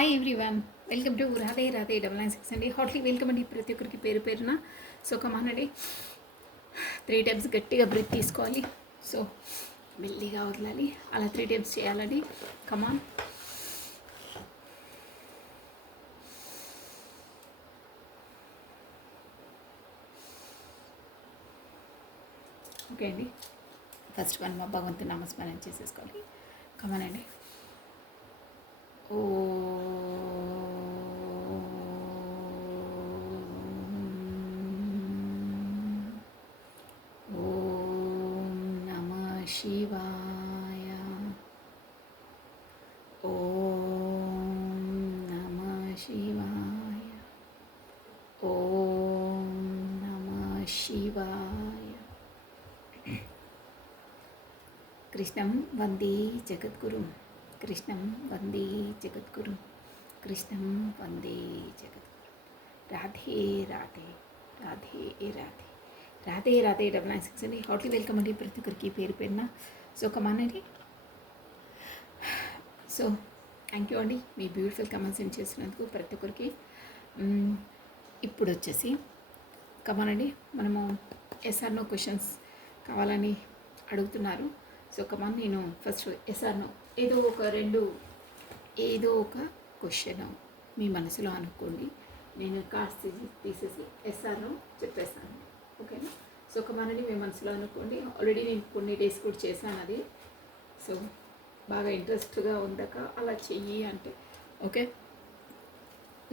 Hi everyone, welcome to Radhe Radhe 996 అండి. Hardly welcome అండి ప్రతి ఒక్కరికి పేరు పేరున. సో కమానండి, 3 టైమ్స్ గట్టిగా బ్రీత్ తీసుకోవాలి. సో మెల్లిగా వదలాలి, అలా 3 టైమ్స్ చేయాలండి. కమాన్. ఓకే అండి, ఫస్ట్ వన్ మా భగవంతుని నామస్మరణ చేసేసుకోవాలి. కమానండి. ఓ శివాయ. ఓం నమ శివాయ. ఓం నమ శివాయ. కృష్ణం వందే జగద్గురుం. కృష్ణం వందే జగద్గురుం. కృష్ణం వందే జగద్గురు. రాధే రాధే రాధే రాధే రాధే రాధే 996 అండి. హాట్లీ వెల్కమ్ అండి ప్రతి ఒక్కరికి పేరు పేరున. సో కమానండి. సో థ్యాంక్ యూ అండి, మీ బ్యూటిఫుల్ కమెంట్స్ సెండ్ చేస్తున్నందుకు ప్రతి ఒక్కరికి. ఇప్పుడు వచ్చేసి కమానండి, మనము ఎస్ఆర్నో క్వశ్చన్స్ కావాలని అడుగుతున్నారు. సో కమాన్, నేను ఫస్ట్ ఎస్ఆర్నో ఏదో ఒక క్వశ్చన్ మీ మనసులో అనుకోండి. నేను కార్డ్స్ తీసేసి ఎస్ఆర్నో చెప్పేస్తాను, ఓకేనా? సో కమానండి, మీ మనసులో అనుకోండి. ఆల్రెడీ నేను కొన్ని డేస్ కూడా చేశాను అది. సో బాగా ఇంట్రెస్ట్గా ఉందాక అలా చెయ్యి అంటే ఓకే,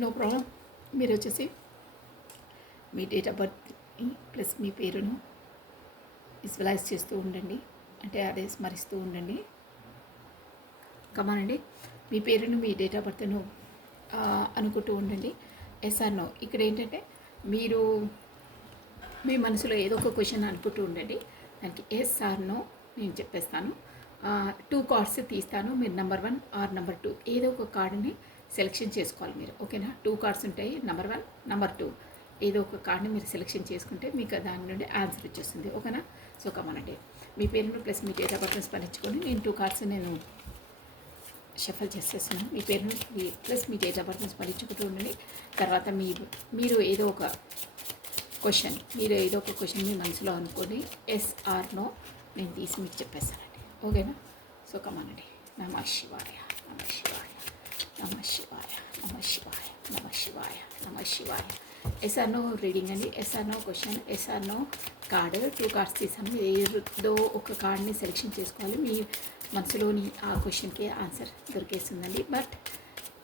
నో ప్రాబ్లం. మీరు వచ్చేసి మీ డేట్ ఆఫ్ బర్త్ ప్లస్ మీ పేరును విజువలైజ్ చేస్తూ ఉండండి, అంటే అదే స్మరిస్తూ ఉండండి. కమానండి, మీ పేరును మీ డేట్ ఆఫ్ బర్త్ను అనుకుంటూ ఉండండి. ఎస్ఆర్నో ఇక్కడ ఏంటంటే మీరు మీ మనసులో ఏదో ఒక క్వశ్చన్ అనుకుంటూ ఉండండి. దానికి ఎస్ఆర్నో నేను చెప్పేస్తాను. 2 కార్డ్స్ తీస్తాను. మీరు నెంబర్ 1 ఆర్ నెంబర్ 2 ఏదో ఒక కార్డుని సెలెక్షన్ చేసుకోవాలి మీరు, ఓకేనా? 2 కార్డ్స్ ఉంటాయి, నెంబర్ 1 నెంబర్ 2 ఏదో ఒక కార్డ్ని మీరు సెలెక్షన్ చేసుకుంటే మీకు దాని నుండి ఆన్సర్ వచ్చేస్తుంది, ఓకేనా? సో కమానండి, మీ పేరును ప్లస్ మీ డేట్ ఆఫ్ బర్త్ని స్మరించుకొని నేను 2 కార్డ్స్ నేను షఫల్ చేసేస్తున్నాను. మీ పేరును ప్లస్ మీ డేట్ ఆఫ్ బర్త్ని స్మరించుకుంటూ ఉండండి. తర్వాత మీరు ఏదో ఒక క్వశ్చన్ మీ మనసులో అనుకోండి. ఎస్ఆర్ నో నేను తీసి మీకు చెప్పేస్తానండి, ఓకేనా? సో కమానండి. నమ శివాయ, నమ శివాయ, నమ శివాయ, నమ శివాయ, నమ శివాయ, నమ శివాయ. ఎస్ఆర్నో రీడింగ్ అండి. ఎస్ఆర్నో క్వశ్చన్, ఎస్ఆర్నో కార్డు 2 కార్డ్స్ తీసాను. మీరు ఏదో ఒక కార్డ్ని సెలెక్షన్ చేసుకోవాలి. మీ మనసులోని ఆ క్వశ్చన్కి ఆన్సర్ దొరికేస్తుందండి. బట్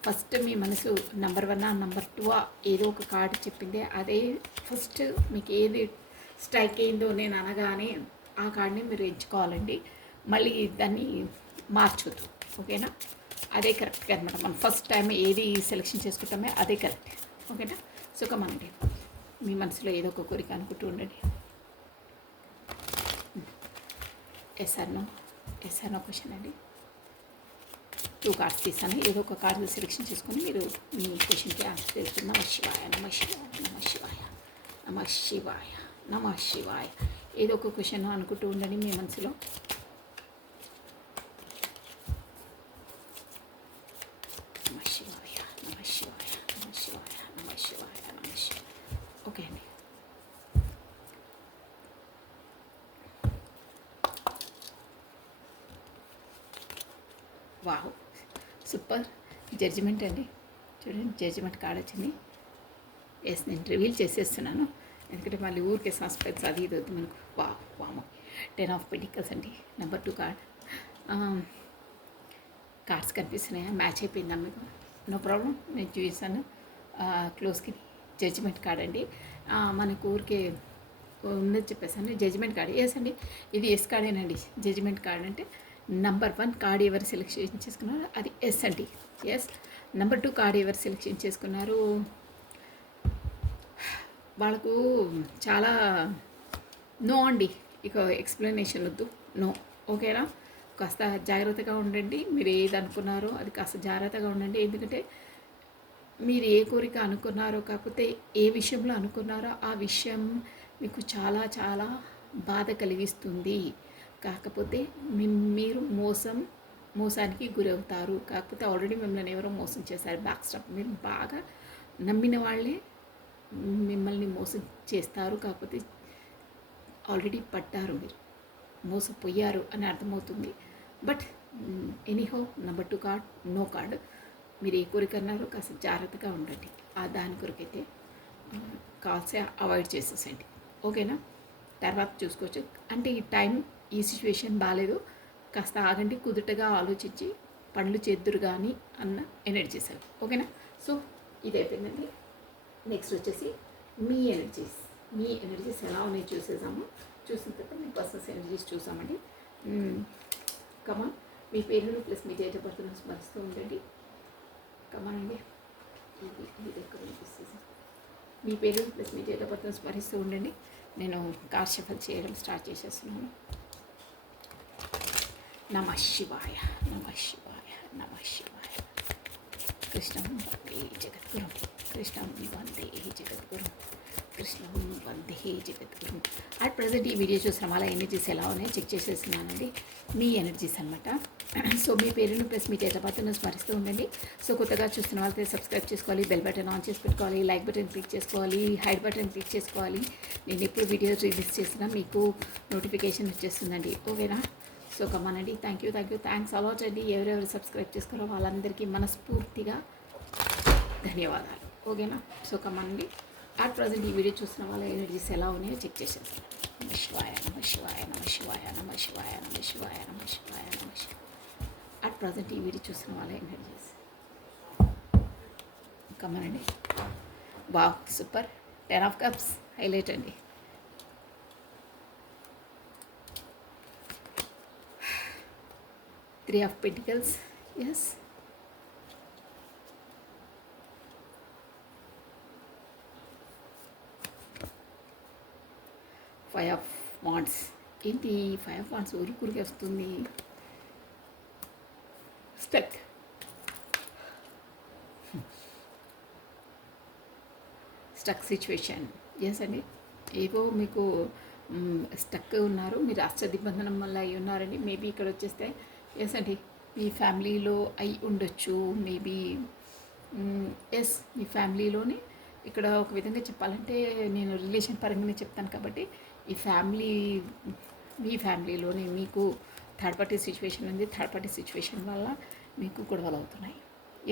ఫస్ట్ మీ మనసు నెంబర్ 1 నెంబర్ 2 ఏదో ఒక కార్డు చెప్పిందే అదే ఫస్ట్ మీకు ఏది స్ట్రైక్ అయిందో నేను అనగానే ఆ కార్డ్ని మీరు ఎంచుకోవాలండి. మళ్ళీ దాన్ని మార్చొద్దు, ఓకేనా? అదే కరెక్ట్గా అనమాట. మనం ఫస్ట్ టైం ఏది సెలెక్షన్ చేసుకుంటామో అదే కరెక్ట్, ఓకేనా? సో కమానండి, మీ మనసులో ఏదో ఒక కోరిక అనుకుంటూ ఉండండి. ఎస్ఆర్నో క్వశ్చన్ అండి. 2 కార్డ్స్ తీసాను. ఏదో ఒక కార్డు సెలెక్షన్ చేసుకొని మీరు మీ క్వశ్చన్కి ఆన్సర్ తెలుస్తుంది. నమ శివాయ, నమ శివాయ, నమ శివాయ, నమ శివాయ, నమ శివాయ. ఏదో ఒక క్వశ్చన్ అనుకుంటూ ఉండండి మీ మనసులో. నమ శివాయ, నమ శివాయ, నమ శివాయ, నమ శివాయ, నమ శివాయ. ఓకే అండి. Wow, super. జడ్జిమెంట్ అండి, చూడండి జడ్జిమెంట్ కార్డ్ వచ్చింది. ఎస్, నేను రివీల్ చేసేస్తున్నాను ఎందుకంటే మళ్ళీ ఊరికే సస్పెన్స్ అది ఇది వద్దు మనకు. వామో 10 ఆఫ్ పెంటికల్స్ అండి. Number 2 card. కార్డ్స్ కనిపిస్తున్నాయా? మ్యాచ్ అయిపోయిందా మీకు? నో ప్రాబ్లం, నేను చూసాను క్లోజ్కి. జడ్జిమెంట్ కార్డ్ అండి. మనకు ఊరికే ఉన్నది చెప్పేసాను. జడ్జిమెంట్ కార్డ్ ఎస్ అండి, ఇది ఎస్ కార్డేనండి. జడ్జిమెంట్ కార్డ్ అంటే నెంబర్ 1 కార్డ్ ఎవరు సెలెక్షన్ చేసుకున్నారో అది ఎస్ అండి. ఎస్. నెంబర్ 2 కార్డ్ ఎవరు సెలెక్షన్ చేసుకున్నారు వాళ్ళకు చాలా నో అండి. ఇక ఎక్స్ప్లెనేషన్ వద్దు, నో, ఓకేనా? కాస్త జాగ్రత్తగా ఉండండి. మీరు ఏది అనుకున్నారో అది కాస్త జాగ్రత్తగా ఉండండి. ఎందుకంటే మీరు ఏ కోరిక అనుకున్నారో కాకపోతే ఏ విషయంలో అనుకున్నారో ఆ విషయం మీకు చాలా చాలా బాధ కలిగిస్తుంది. కాకపోతే మీరు మోసం మోసానికి గురవుతారు. కాకపోతే ఆల్రెడీ మిమ్మల్ని ఎవరో మోసం చేశారు. బ్యాక్ స్టాప్ మీరు బాగా నమ్మిన వాళ్ళే మిమ్మల్ని మోసం చేస్తారు. కాకపోతే ఆల్రెడీ పడ్డారు, మీరు మోసపోయారు అని అర్థమవుతుంది. But anyhow number 2 card, no card. మీరు ఏ కోరిక అన్నారో కాస్త జాగ్రత్తగా ఉండండి. దాని కొరకైతే కాల్సే అవాయిడ్ చేసేసండి, ఓకేనా? తర్వాత చూసుకోవచ్చు. అంటే ఈ టైం, ఈ సిచ్యువేషన్ బాగాలేదు, కాస్త ఆగండి, కుదుటగా ఆలోచించి పనులు చేద్దురు కానీ అన్న ఎనర్జీస్ అవి, ఓకేనా? సో ఇది అయిపోయిందండి. నెక్స్ట్ వచ్చేసి మీ ఎనర్జీస్ ఎలా ఉన్నాయో చూసేసాము. చూసిన తర్వాత మీ పర్సనల్స్ ఎనర్జీస్ చూసామండి. కమాన్, మీ పేరును ప్లస్ మీ డేట్ ఆఫ్ బర్త్ను స్మరిస్తూ ఉండండి. కమాన్ అండి, ఇది ఎక్కడ అనిపిస్తుంది. మీ పేరును ప్లస్ మీ డేట్ ఆఫ్ బర్త్ను స్మరిస్తూ ఉండండి. నేను కార్ షఫల్ చేయడం స్టార్ట్ చేసేస్తున్నాను. నమః శివాయ, నమః శివాయ, నమః శివాయ. కృష్ణం వందే జగద్గురు, కృష్ణం వందే జగద్గురు, కృష్ణం వందే జగద్గురు. అట్ ప్రజెంట్ ఈ వీడియో చూసిన వాళ్ళ ఎనర్జీస్ ఎలా ఉన్నాయో చెక్ చేసేస్తున్నానండి. మీ ఎనర్జీస్ అనమాట. సో మీ పేరును ప్లస్ మీ డేట్ ఆఫ్ బర్త్ను స్మరిస్తూ ఉండండి. సో కొత్తగా చూస్తున్న వాళ్ళకి సబ్స్క్రైబ్ చేసుకోవాలి, బెల్ బటన్ ఆన్ చేసి పెట్టుకోవాలి, లైక్ బటన్ క్లిక్ చేసుకోవాలి, హైడ్ బటన్ క్లిక్ చేసుకోవాలి. నేను ఎప్పుడు వీడియోస్ రిలీజ్ చేసినా మీకు నోటిఫికేషన్ వచ్చేస్తుందండి, ఓకేనా? సో కమానండి. థ్యాంక్స్ అలాట్ అండి. ఎవరెవరు సబ్స్క్రైబ్ చేసుకోరో వాళ్ళందరికీ మనస్ఫూర్తిగా ధన్యవాదాలు, ఓకేనా? సో కమానండి. అట్ ప్రజెంట్ ఈ వీడియో చూస్తున్న వాళ్ళ ఎనర్జీస్ ఎలా ఉన్నాయో చెక్ చేసేస్తాను. నమః శివాయ, నమః శివాయ, నమః శివాయ, నమః శివాయ, నమః శివాయ, నమః శివాయ, నమః శివాయ. అట్ ప్రజెంట్ ఈ వీడియో చూస్తున్న వాళ్ళ ఎనర్జీస్ కమానండి. Wow, super. 10 of cups highlight అండి. Three of Pentacles, yes. Five of Wands. ఏంటి 5 of Wands ఊరికి వస్తుంది? స్టక్. సిచ్యువేషన్, ఎస్ అండి. ఏవో మీకు స్టక్ ఉన్నారు, మీరు ఆశ్చర్యబంధనం వల్ల అయి ఉన్నారండి. మేబీ ఇక్కడ వచ్చేస్తే ఎస్ అండి, మీ ఫ్యామిలీలో అయి ఉండొచ్చు. మేబీ ఎస్, మీ ఫ్యామిలీలోనే. ఇక్కడ ఒక విధంగా చెప్పాలంటే నేను రిలేషన్ పరంగానే చెప్తాను కాబట్టి మీ ఫ్యామిలీలోనే మీకు థర్డ్ పార్టీ సిచ్యువేషన్ ఉంది. థర్డ్ పార్టీ సిచ్యువేషన్ వల్ల మీకు గొడవలు అవుతున్నాయి.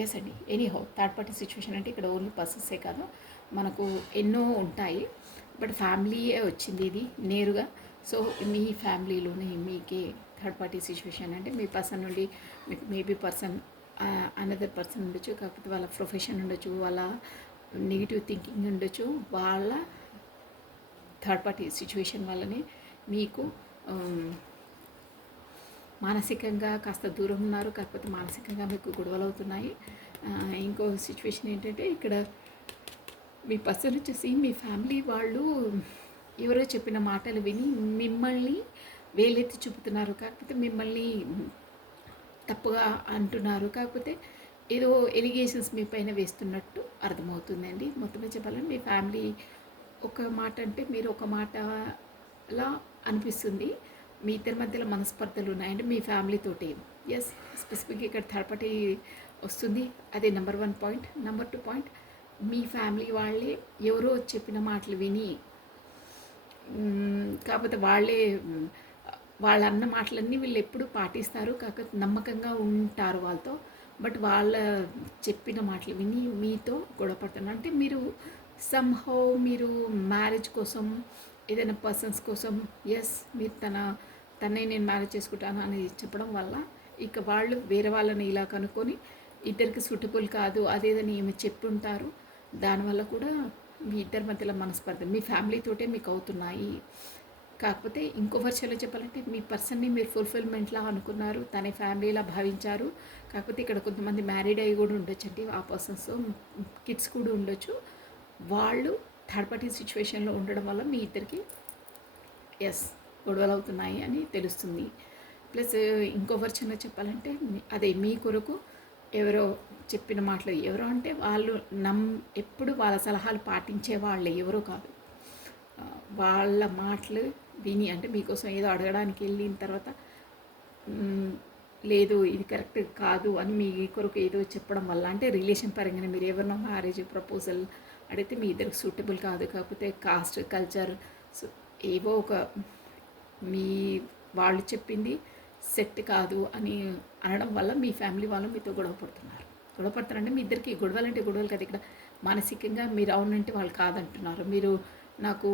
ఎస్ అండి. ఎనీహౌ థర్డ్ పార్టీ సిచ్యువేషన్ అంటే ఇక్కడ ఓన్లీ పర్సన్సే కాదు, మనకు ఎన్నో ఉంటాయి. బట్ ఫ్యామిలీయే వచ్చింది ఇది నేరుగా. సో మీ ఫ్యామిలీలోనే మీకే థర్డ్ పార్టీ సిచ్యువేషన్ అంటే మీ పర్సన్ నుండి మీకు మేబీ అనదర్ పర్సన్ ఉండొచ్చు. కాకపోతే వాళ్ళ ప్రొఫెషన్ ఉండొచ్చు, వాళ్ళ నెగిటివ్ థింకింగ్ ఉండొచ్చు. వాళ్ళ థర్డ్ పార్టీ సిచ్యువేషన్ వల్లనే మీకు మానసికంగా కాస్త దూరం ఉన్నారు. కాకపోతే మానసికంగా మీకు గొడవలు అవుతున్నాయి. ఇంకో సిచ్యువేషన్ ఏంటంటే ఇక్కడ మీ పర్సన్ వచ్చేసి మీ ఫ్యామిలీ వాళ్ళు ఎవరో చెప్పిన మాటలు విని మిమ్మల్ని వేలెత్తి చూపుతున్నారు. కాకపోతే మిమ్మల్ని తప్పుగా అంటున్నారు. కాకపోతే ఏదో ఎలిగేషన్స్ మీ పైన వేస్తున్నట్టు అర్థమవుతుందండి. మొత్తమే చెప్పాలంటే మీ ఫ్యామిలీ ఒక మాట అంటే మీరు ఒక మాటలా అనిపిస్తుంది. మీ ఇద్దరి మధ్యలో మనస్పర్ధలు ఉన్నాయండి మీ ఫ్యామిలీతోటి. ఎస్, స్పెసిఫిక్గా ఇక్కడ థర్డ్ పార్టీ వస్తుంది. అదే నెంబర్ 1 పాయింట్. నెంబర్ 2 పాయింట్, మీ ఫ్యామిలీ వాళ్ళే ఎవరో చెప్పిన మాటలు విని, కాకపోతే వాళ్ళ అన్న మాటలన్నీ వీళ్ళు ఎప్పుడు పాటిస్తారు. కాకపోతే నమ్మకంగా ఉంటారు వాళ్ళతో. బట్ వాళ్ళ చెప్పిన మాటలు విని మీతో గొడవపడుతున్నారు. అంటే మీరు సమ్హౌ మీరు మ్యారేజ్ కోసం ఏదైనా పర్సన్స్ కోసం ఎస్ మీరు తనే నేను మ్యారేజ్ చేసుకుంటాను అని చెప్పడం వల్ల ఇక వాళ్ళు వేరే వాళ్ళని ఇలా కనుక్కొని ఇద్దరికి సూటబుల్ కాదు అదేదని ఏమి చెప్పుంటారు. దానివల్ల కూడా మీ ఇద్దరి మధ్యలో మనస్పర్ధ మీ ఫ్యామిలీతోటే మీకు అవుతున్నాయి. కాకపోతే ఇంకో వర్షంలో చెప్పాలంటే మీ పర్సన్ని మీరు ఫుల్ఫిల్మెంట్లా అనుకున్నారు, తన ఫ్యామిలీలా భావించారు. కాకపోతే ఇక్కడ కొంతమంది మ్యారీడ్ అయ్యి కూడా ఉండొచ్చండి. ఆ పర్సన్స్ కిడ్స్ కూడా ఉండొచ్చు. వాళ్ళు థర్డ్ పార్టీ సిచ్యువేషన్లో ఉండడం వల్ల మీ ఇద్దరికి ఎస్ గొడవలు అవుతున్నాయి అని తెలుస్తుంది. ప్లస్ ఇంకో వర్షంలో చెప్పాలంటే అదే మీ కొరకు ఎవరో చెప్పిన మాటలు, ఎవరో అంటే వాళ్ళు ఎప్పుడు వాళ్ళ సలహాలు పాటించే వాళ్ళే, ఎవరో కాదు. వాళ్ళ మాటలు విని అంటే మీకోసం ఏదో అడగడానికి వెళ్ళిన తర్వాత లేదు ఇది కరెక్ట్ కాదు అని మీ కొరకు ఏదో చెప్పడం వల్ల, అంటే రిలేషన్ పరంగానే మీరు ఎవరినో మ్యారేజ్ ప్రపోజల్ అడిగితే మీ ఇద్దరికి సూటబుల్ కాదు, కాకపోతే కాస్ట్ కల్చర్ ఏవో ఒక మీ వాళ్ళు చెప్పింది సెట్ కాదు అని అనడం వల్ల మీ ఫ్యామిలీ వాళ్ళు మీతో గొడవ పడుతున్నారంటే మీ ఇద్దరికి గొడవలంటే గొడవలు కదా, ఇక్కడ మానసికంగా మీరు అవునంటే వాళ్ళు కాదంటున్నారు, మీరు నాకు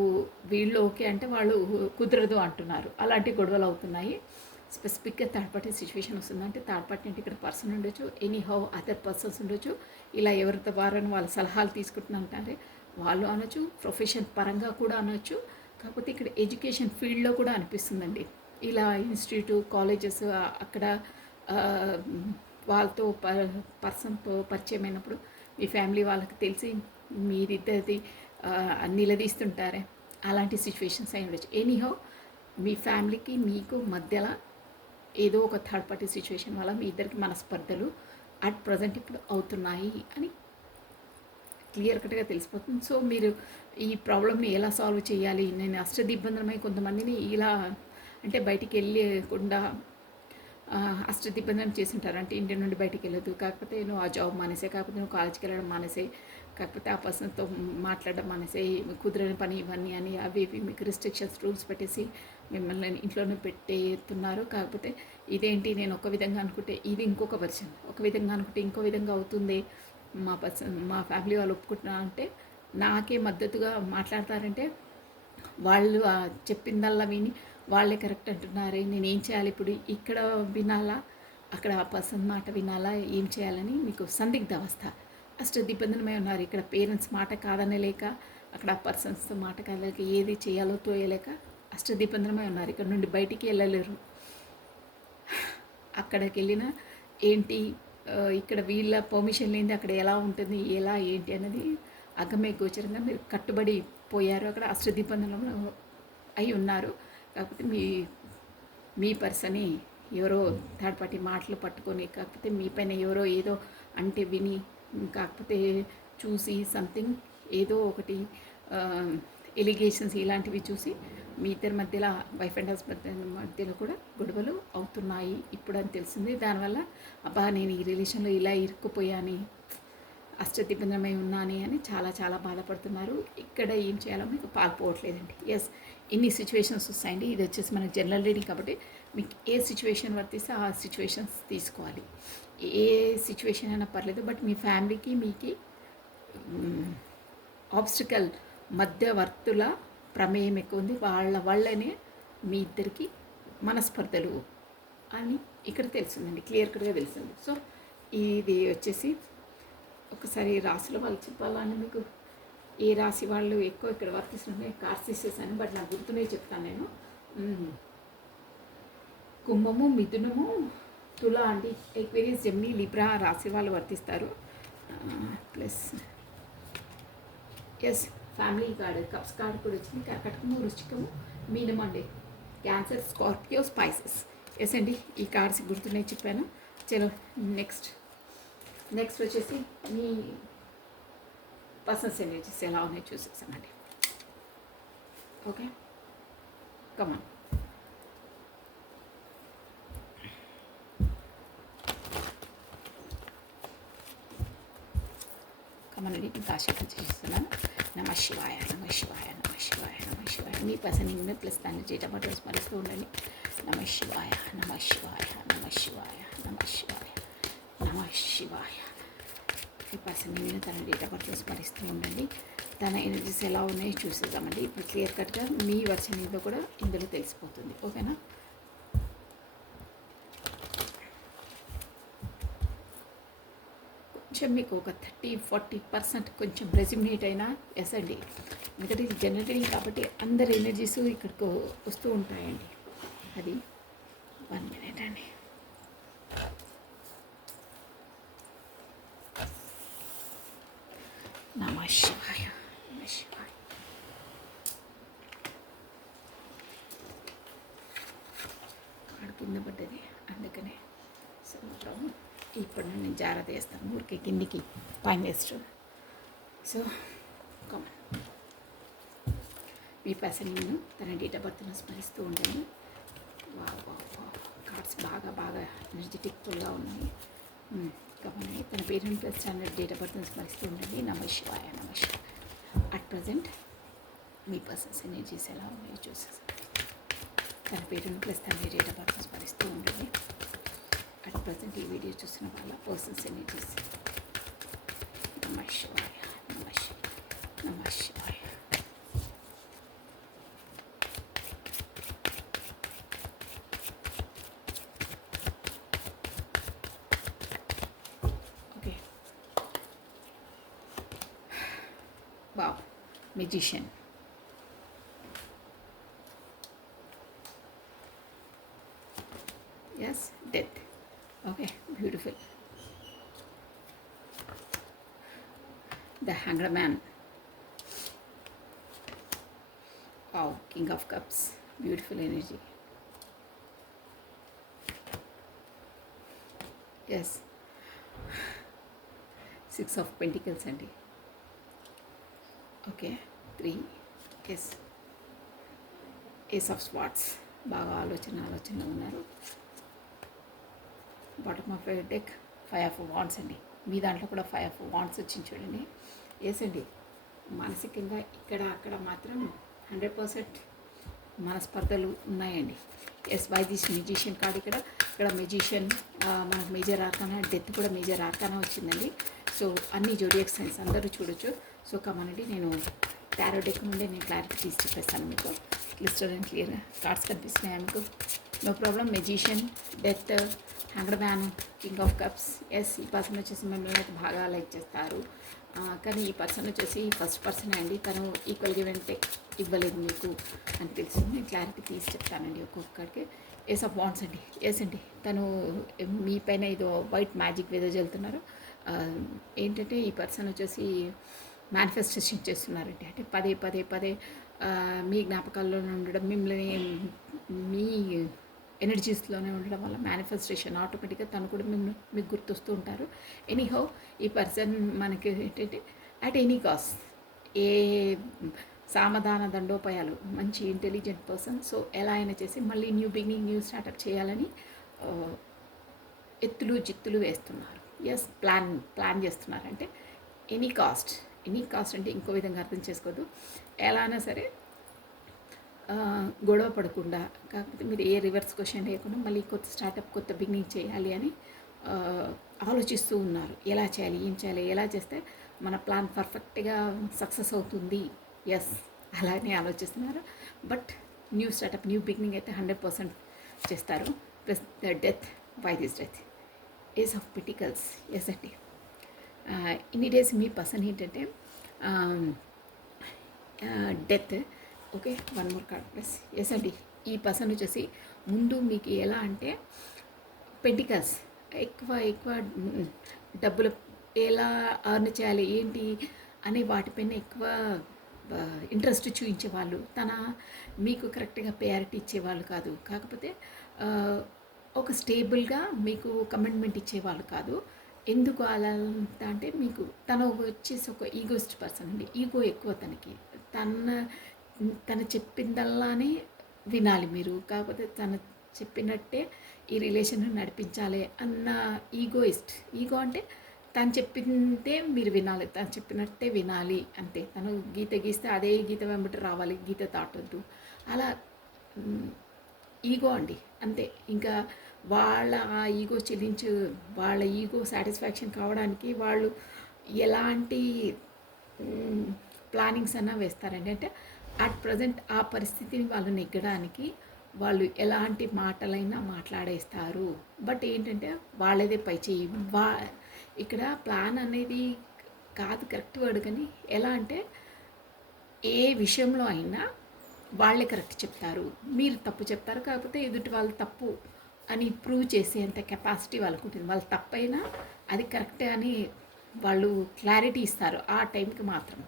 వీళ్ళు ఓకే అంటే వాళ్ళు కుదరదు అంటున్నారు, అలాంటి గొడవలు అవుతున్నాయి. స్పెసిఫిక్గా థర్డ్ పార్టీ సిచ్యువేషన్ వస్తుందంటే థర్డ్ పార్టీ అంటే ఇక్కడ పర్సన్ ఉండొచ్చు, ఎనీ హౌ అదర్ పర్సన్స్ ఉండొచ్చు, ఇలా ఎవరితో వారని వాళ్ళ సలహాలు తీసుకుంటున్నారంటే వాళ్ళు అనొచ్చు, ప్రొఫెషన్ పరంగా కూడా అనొచ్చు, కాకపోతే ఇక్కడ ఎడ్యుకేషన్ ఫీల్డ్లో కూడా అనిపిస్తుందండి. ఇలా ఇన్స్టిట్యూట్ కాలేజెస్ అక్కడ వాళ్ళతో పర్సన్తో పరిచయం అయినప్పుడు మీ ఫ్యామిలీ వాళ్ళకి తెలిసి మీరిద్దరిది నిలదీస్తుంటారే, అలాంటి సిచ్యువేషన్స్ అయి ఉండొచ్చు. ఎనీహౌ మీ ఫ్యామిలీకి మీకు మధ్యలో ఏదో ఒక థర్డ్ పార్టీ సిచ్యువేషన్ వల్ల మీ ఇద్దరికి మనస్పర్ధలు అట్ ప్రజెంట్ ఇప్పుడు అవుతున్నాయి అని క్లియర్ కట్గా తెలిసిపోతుంది. సో మీరు ఈ ప్రాబ్లమ్ని ఎలా సాల్వ్ చేయాలి, నేను అష్టదిగ్బంధనమై కొంతమందిని ఇలా అంటే బయటికి వెళ్ళకుండా అష్టదిగ్బంధనం చేస్తుంటారు, అంటే ఇంటి నుండి బయటికి వెళ్ళదు, కాకపోతే నువ్వు ఆ జాబ్ మానేసే, కాకపోతే నువ్వు కాలేజ్కి వెళ్ళడం మానేసే, కాకపోతే ఆ పర్సన్తో మాట్లాడడం మానేసే, కుదిరని పని ఇవన్నీ అని అవి ఇవి మీకు రిస్ట్రిక్షన్స్ రూల్స్ పెట్టేసి మిమ్మల్ని ఇంట్లోనే పెట్టేస్తున్నారు. కాకపోతే ఇదేంటి నేను ఒక విధంగా అనుకుంటే ఇది ఇంకొక వర్షన్, ఒక విధంగా అనుకుంటే ఇంకో విధంగా అవుతుంది, మా ఫ్యామిలీ వాళ్ళు ఒప్పుకుంటున్నా అంటే నాకే మద్దతుగా మాట్లాడతారంటే వాళ్ళు చెప్పిందల్లా విని వాళ్ళే కరెక్ట్ అంటున్నారే, నేనేం చేయాలి ఇప్పుడు, ఇక్కడ వినాలా అక్కడ ఆ పర్సన్ మాట వినాలా, ఏం చేయాలని మీకు సందిగ్ధ అవస్థ, అష్టదిగ్బంధనమై ఉన్నారు. ఇక్కడ పేరెంట్స్ మాట కాదనలేక, అక్కడ ఆ పర్సన్స్తో మాట కాదలేక, ఏది చేయాలో తోయలేక అష్టదిగ్బంధనమై ఉన్నారు. ఇక్కడ నుండి బయటికి వెళ్ళలేరు. అక్కడికి వెళ్ళినా ఏంటి ఇక్కడ వీళ్ళ పర్మిషన్ లేనిది అక్కడ ఎలా ఉంటుంది, ఎలా ఏంటి అనేది అగమ్య గోచరంగా మీరు కట్టుబడి పోయారు, అక్కడ అష్టదిగ్బంధనంలో అయి ఉన్నారు. కాకపోతే మీ పర్సన్ని ఎవరో థర్డ్ పార్టీ మాటలు పట్టుకొని, కాకపోతే మీ పైన ఎవరో ఏదో అంటే విని, కాకపోతే చూసి సంథింగ్ ఏదో ఒకటి ఎలిగేషన్స్ ఇలాంటివి చూసి మీ ఇద్దరి మధ్యలో వైఫ్ అండ్ హస్బెండ్ మధ్యలో కూడా గొడవలు అవుతున్నాయి ఇప్పుడు అని తెలిసింది. దానివల్ల అబ్బా నేను ఈ రిలేషన్లో ఇలా ఇరుక్కుపోయాను, అష్టదిగ్బంధనమై ఉన్నాను అని చాలా చాలా బాధపడుతున్నారు. ఇక్కడ ఏం చేయాలో మీకు పాల్పోవట్లేదండి. ఎస్, ఇన్ని సిచ్యువేషన్స్ వస్తాయండి. ఇది వచ్చేసి మనకు జనరల్ రీడింగ్ కాబట్టి మీకు ఏ సిచ్యువేషన్ వర్తిస్తే ఆ సిచ్యువేషన్స్ తీసుకోవాలి. ఏ సిచ్యువేషన్ అయినా పర్లేదు, బట్ మీ ఫ్యామిలీకి మీకు ఆబ్స్టికల్ మధ్యవర్తుల ప్రమేయం ఎక్కువ ఉంది, వాళ్ళ వల్లనే మీ ఇద్దరికి మనస్పర్ధలు అని ఇక్కడ తెలిసిందండి, క్లియర్ కట్గా తెలిసింది. సో ఇది వచ్చేసి ఒకసారి రాశుల వాళ్ళు చెప్పాలని మీకు ఏ రాశి వాళ్ళు ఎక్కువ ఇక్కడ వర్తిస్తున్నాయి కార్డ్స్ తీసేసాను, బట్ నాకు గుర్తున్నాయి చెప్తాను నేను. కుంభము, మిథునము, తుల అండి, ఎక్వేరియస్, జెమిని, లిబ్రా రాశి వాళ్ళు వర్తిస్తారు. ప్లస్ ఎస్ ఫ్యామిలీ కార్డు, కప్స్ కార్డు కూడా వచ్చింది. కర్కటకము, వృశ్చికము, మీనం అండి, క్యాన్సర్, స్కార్పియో, స్పైసెస్. ఎస్ అండి, ఈ కార్డ్స్ గుర్తున్నాయి చెప్పాను. చలో నెక్స్ట్ వచ్చేసి మీ పర్సన్స్ ఎనర్జీస్ ఎలా ఉన్నాయో చూసేసానండి. ఓకే, కమాన్. కమనండి, ఇంకా ఆశీర్వాదం చేస్తున్నాను. నమ శివాయ, నమ శివాయ, నమ శివాయ, నమ శివాయ. మీ పర్సన్ ప్లస్ దాన్ని చేటపాటు స్మరిస్తూ ఉండండి. నమ శివాయ, నమ శివాయ, నమ శివాయ, నమ శివాయ, నమ శివాయ. ఈ పర్సన్ మీద తన డేట్ ఆఫ్ బర్త్ స్మరిస్తూ ఉండండి. తన ఎనర్జీస్ ఎలా ఉన్నాయో చూసేద్దామండి. ఇప్పుడు క్లియర్ కట్గా మీ వర్షన్ ఏదో కూడా ఇందులో తెలిసిపోతుంది. ఓకేనా? కొంచెం మీకు ఒక 30-40% కొంచెం రెజ్యూమినేట్ అయినా ఎస్ అండి. ఎందుకంటే ఇది జనరేటింగ్ కాబట్టి అందరి ఎనర్జీస్ ఇక్కడికి వస్తూ ఉంటాయండి. అది 1 minute అండి. నమ శివాయ, నమ శివాయ. కాడు కింద పడ్డది అందుకనే. సో ప్రాబ్లం ఇప్పుడు నేను జాగ్రత్త చేస్తాను, ఊరికి కిందికి పైన వేస్తాను. సో కమన్, మీ పర్సన్ తన డేట్ ఆఫ్ బర్త్ను స్మరిస్తూ ఉండండి. కార్డ్స్ కార్డ్స్ బాగా బాగా ఎనర్జెటిక్ఫుల్గా ఉన్నాయి. కాబట్టి తన parent plus standard date of birth స్మరిస్తూ ఉండండి. నమః శివాయ, నమః శివాయ. At present me persons energies ఎలా ఉన్నాయో చూసేసి తన పేరెంట్ ప్లస్ తన డేట్ ఆఫ్ బర్త్ స్మరిస్తూ ఉండండి. అట్ ప్రజెంట్ ఈ వీడియో చూసిన వాళ్ళ పర్సన్స్ ఎనర్జీస్. నమః శివాయ, నమః శివాయ, నమః శివాయ. Okay, wow, magician. Yes, death. Okay, beautiful. The Hanged Man. Wow, King of Cups. Beautiful energy. Yes. Six of Pentacles అండి. Okay, 3. Yes. Ace of Swords. బాగా ఆలోచనలో ఉన్నారు. Bottom of deck 5 of Wands అండి. మీ దాంట్లో కూడా 5 of Wands వచ్చింది చూడండి. Yes అండి, మానసికంగా ఇక్కడ అక్కడ మాత్రం 100% మనస్పర్ధలు ఉన్నాయండి. Yes, by this magician card. ఇక్కడ మెజిషియన్ మనకు మేజర్ ఆర్కానా, డెత్ కూడా మేజర్ ఆర్కానా వచ్చిందండి. సో అన్ని జోడియాక్ సైన్స్ అందరూ చూడొచ్చు. సో కమనండి, నేను టారో డెక్ నుండి నేను క్లారిటీ తీసి చెప్పేస్తాను మీకు. క్లిస్టర్ అండ్ క్లియర్ కార్డ్స్ కనిపిస్తున్నాయి మీకు. No problem. Magician, death, hanged man, king of cups. Yes, ఈ పర్సన్ వచ్చేసి మిమ్మల్ని అయితే బాగా లైక్ చేస్తారు. కానీ ఈ పర్సన్ వచ్చేసి ఫస్ట్ పర్సన్ అండి. తను ఈక్వల్గా ఈవెంట్ ఇవ్వలేదు మీకు అని తెలిసి నేను క్లారిటీ తీసి చెప్తానండి ఒక్కొక్కడికి. ఏస్ ఆఫ్ వాండ్స్ అండి. ఎస్ అండి, తను మీ పైన ఏదో వైట్ మ్యాజిక్ వెదజల్లుతున్నారు. ఏంటంటే ఈ పర్సన్ వచ్చేసి మేనిఫెస్టేషన్ చేస్తున్నారండి. అంటే పదే పదే పదే మీ జ్ఞాపకాల్లోనే ఉండడం, మిమ్మల్ని మీ ఎనర్జీస్లోనే ఉండడం వల్ల మేనిఫెస్టేషన్ ఆటోమేటిక్గా తను కూడా మీకు గుర్తొస్తూ ఉంటారు. ఎనీహౌ, ఈ పర్సన్ మనకి ఏంటంటే అట్ ఎనీ కాస్ట్, ఏ సామధాన దండోపాయాలు, మంచి ఇంటెలిజెంట్ పర్సన్. సో ఎలా అయినా చేసి మళ్ళీ న్యూ బిగినింగ్, న్యూ స్టార్టప్ చేయాలని ఎత్తులు జిత్తులు వేస్తున్నారు. ఎస్, ప్లాన్ చేస్తున్నారు. అంటే ఎనీ కాస్ట్ అంటే ఇంకో విధంగా అర్థం చేసుకోవద్దు. ఎలా అయినా సరే గొడవ పడకుండా, కాకపోతే మీరు ఏ రివర్స్ క్వశ్చన్ లేకుండా మళ్ళీ కొత్త స్టార్టప్, కొత్త బిగినింగ్ చేయాలి అని ఆలోచిస్తూ ఉన్నారు. ఎలా చేయాలి, ఏం చేయాలి, ఎలా చేస్తే మన ప్లాన్ పర్ఫెక్ట్గా సక్సెస్ అవుతుంది. ఎస్, అలానే ఆలోచిస్తున్నారు. But new startup, new beginning అయితే 100% చేస్తారు. Plus the death, why this death, ace of pentacles. Yes అండి, ఇన్ని డేస్ మీ పర్సన్ ఏంటంటే death. Okay, 1 more card plus. Yes అండి, ఈ పర్సన్ వచ్చేసి ముందు మీకు ఎలా అంటే పెంటికల్స్, ఎక్కువ డబ్బులు ఎలా అర్న్ చేయాలి ఏంటి అనే వాటిపైన ఎక్కువ ఇంట్రెస్ట్ చూపించేవాళ్ళు. మీకు కరెక్ట్గా ప్రయారిటీ ఇచ్చేవాళ్ళు కాదు. కాకపోతే ఒక స్టేబుల్గా మీకు కమిట్మెంట్ ఇచ్చేవాళ్ళు కాదు. ఎందుకు అలా అంటే మీకు తను వచ్చేసి ఒక ఈగోయిస్ట్ పర్సన్ అండి. ఈగో ఎక్కువ తనకి. తను చెప్పిందల్లానే వినాలి మీరు. కాకపోతే తను చెప్పినట్టే ఈ రిలేషన్ నడిపించాలి అన్న ఈగోయిస్ట్. ఈగో అంటే తను చెప్పిందే మీరు వినాలి, తను చెప్పినట్టే వినాలి అంతే. తను గీత గీస్తే అదే గీత వెంబడి రావాలి, గీత దాటొద్దు. అలా ఈగో అండి, అంతే. ఇంకా వాళ్ళ ఆ ఈగో వాళ్ళ ఈగో సాటిస్ఫాక్షన్ కావడానికి వాళ్ళు ఎలాంటి ప్లానింగ్స్ అన్నా వేస్తారండి. అంటే అట్ ప్రజెంట్ ఆ పరిస్థితిని వాళ్ళు నెగ్గడానికి వాళ్ళు ఎలాంటి మాటలైనా మాట్లాడేస్తారు. బట్ ఏంటంటే వాళ్ళదే పై చేయి. ఇక్కడ ప్లాన్ అనేది కాదు కరెక్ట్ వర్డ్, కానీ ఎలా అంటే ఏ విషయంలో అయినా వాళ్ళే కరెక్ట్ చెప్తారు, మీరు తప్పు చెప్తారు. కాకపోతే ఎదుటి వాళ్ళు తప్పు అని ప్రూవ్ చేసేంత కెపాసిటీ వాళ్ళకు ఉంటుంది. వాళ్ళు తప్పైనా అది కరెక్ట్ అని వాళ్ళు క్లారిటీ ఇస్తారు ఆ టైంకి మాత్రం.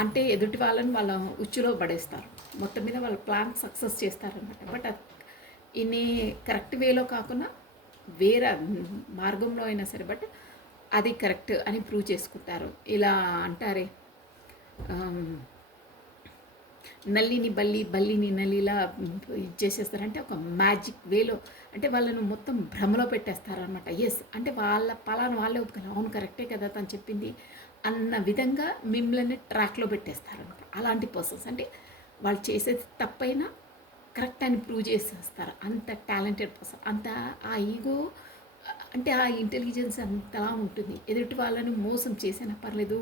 అంటే ఎదుటి వాళ్ళని వాళ్ళ ఉచ్చులో పడేస్తారు. మొత్తం మీద వాళ్ళ ప్లాన్ సక్సెస్ చేస్తారనమాట. బట్ ఇన్ని కరెక్ట్ వేలో కాకుండా వేరే మార్గంలో అయినా సరే బట్ అది కరెక్ట్ అని ప్రూవ్ చేసుకుంటారు. ఇలా అంటారే, నల్లిని బల్లి, బల్లిని నల్లిలా ఇది చేసేస్తారంటే ఒక మ్యాజిక్ వేలో అంటే వాళ్ళను మొత్తం భ్రమలో పెట్టేస్తారనమాట. యెస్ అంటే వాళ్ళ పలానా వాళ్ళే ఒప్పుకోవాలి. అవును కరెక్టే కదా తను చెప్పింది అన్న విధంగా మిమ్మల్ని ట్రాక్‌లో పెట్టేస్తారనమాట. అలాంటి పర్సన్స్ అంటే వాళ్ళు చేసేది తప్పైనా కరెక్ట్ అని ప్రూవ్ చేసేస్తారు. అంత టాలెంటెడ్ పర్సన్. అంత ఆ ఈగో అంటే ఆ ఇంటెలిజెన్స్ అంతలా ఉంటుంది. ఎదుటి వాళ్ళని మోసం చేసినా పర్లేదు,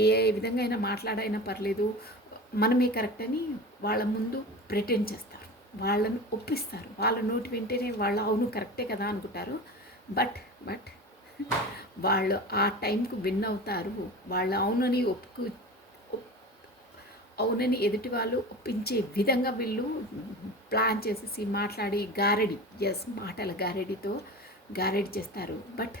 ఏ విధంగా అయినా మాట్లాడైనా పర్లేదు, మనమే కరెక్ట్ అని వాళ్ళ ముందు ప్రిటెండ్ చేస్తారు. వాళ్ళని ఒప్పిస్తారు. వాళ్ళ నోటి వెంటనే వాళ్ళు అవును కరెక్టే కదా అనుకుంటారు. బట్ బట్ వాళ్ళు ఆ టైంకి విన్ అవుతారు. వాళ్ళు అవునని అవునని ఎదుటి వాళ్ళు ఒప్పించే విధంగా వీళ్ళు ప్లాన్ చేసేసి మాట్లాడి గారడి ఎస్ మాటల గారడితో గారడి చేస్తారు. బట్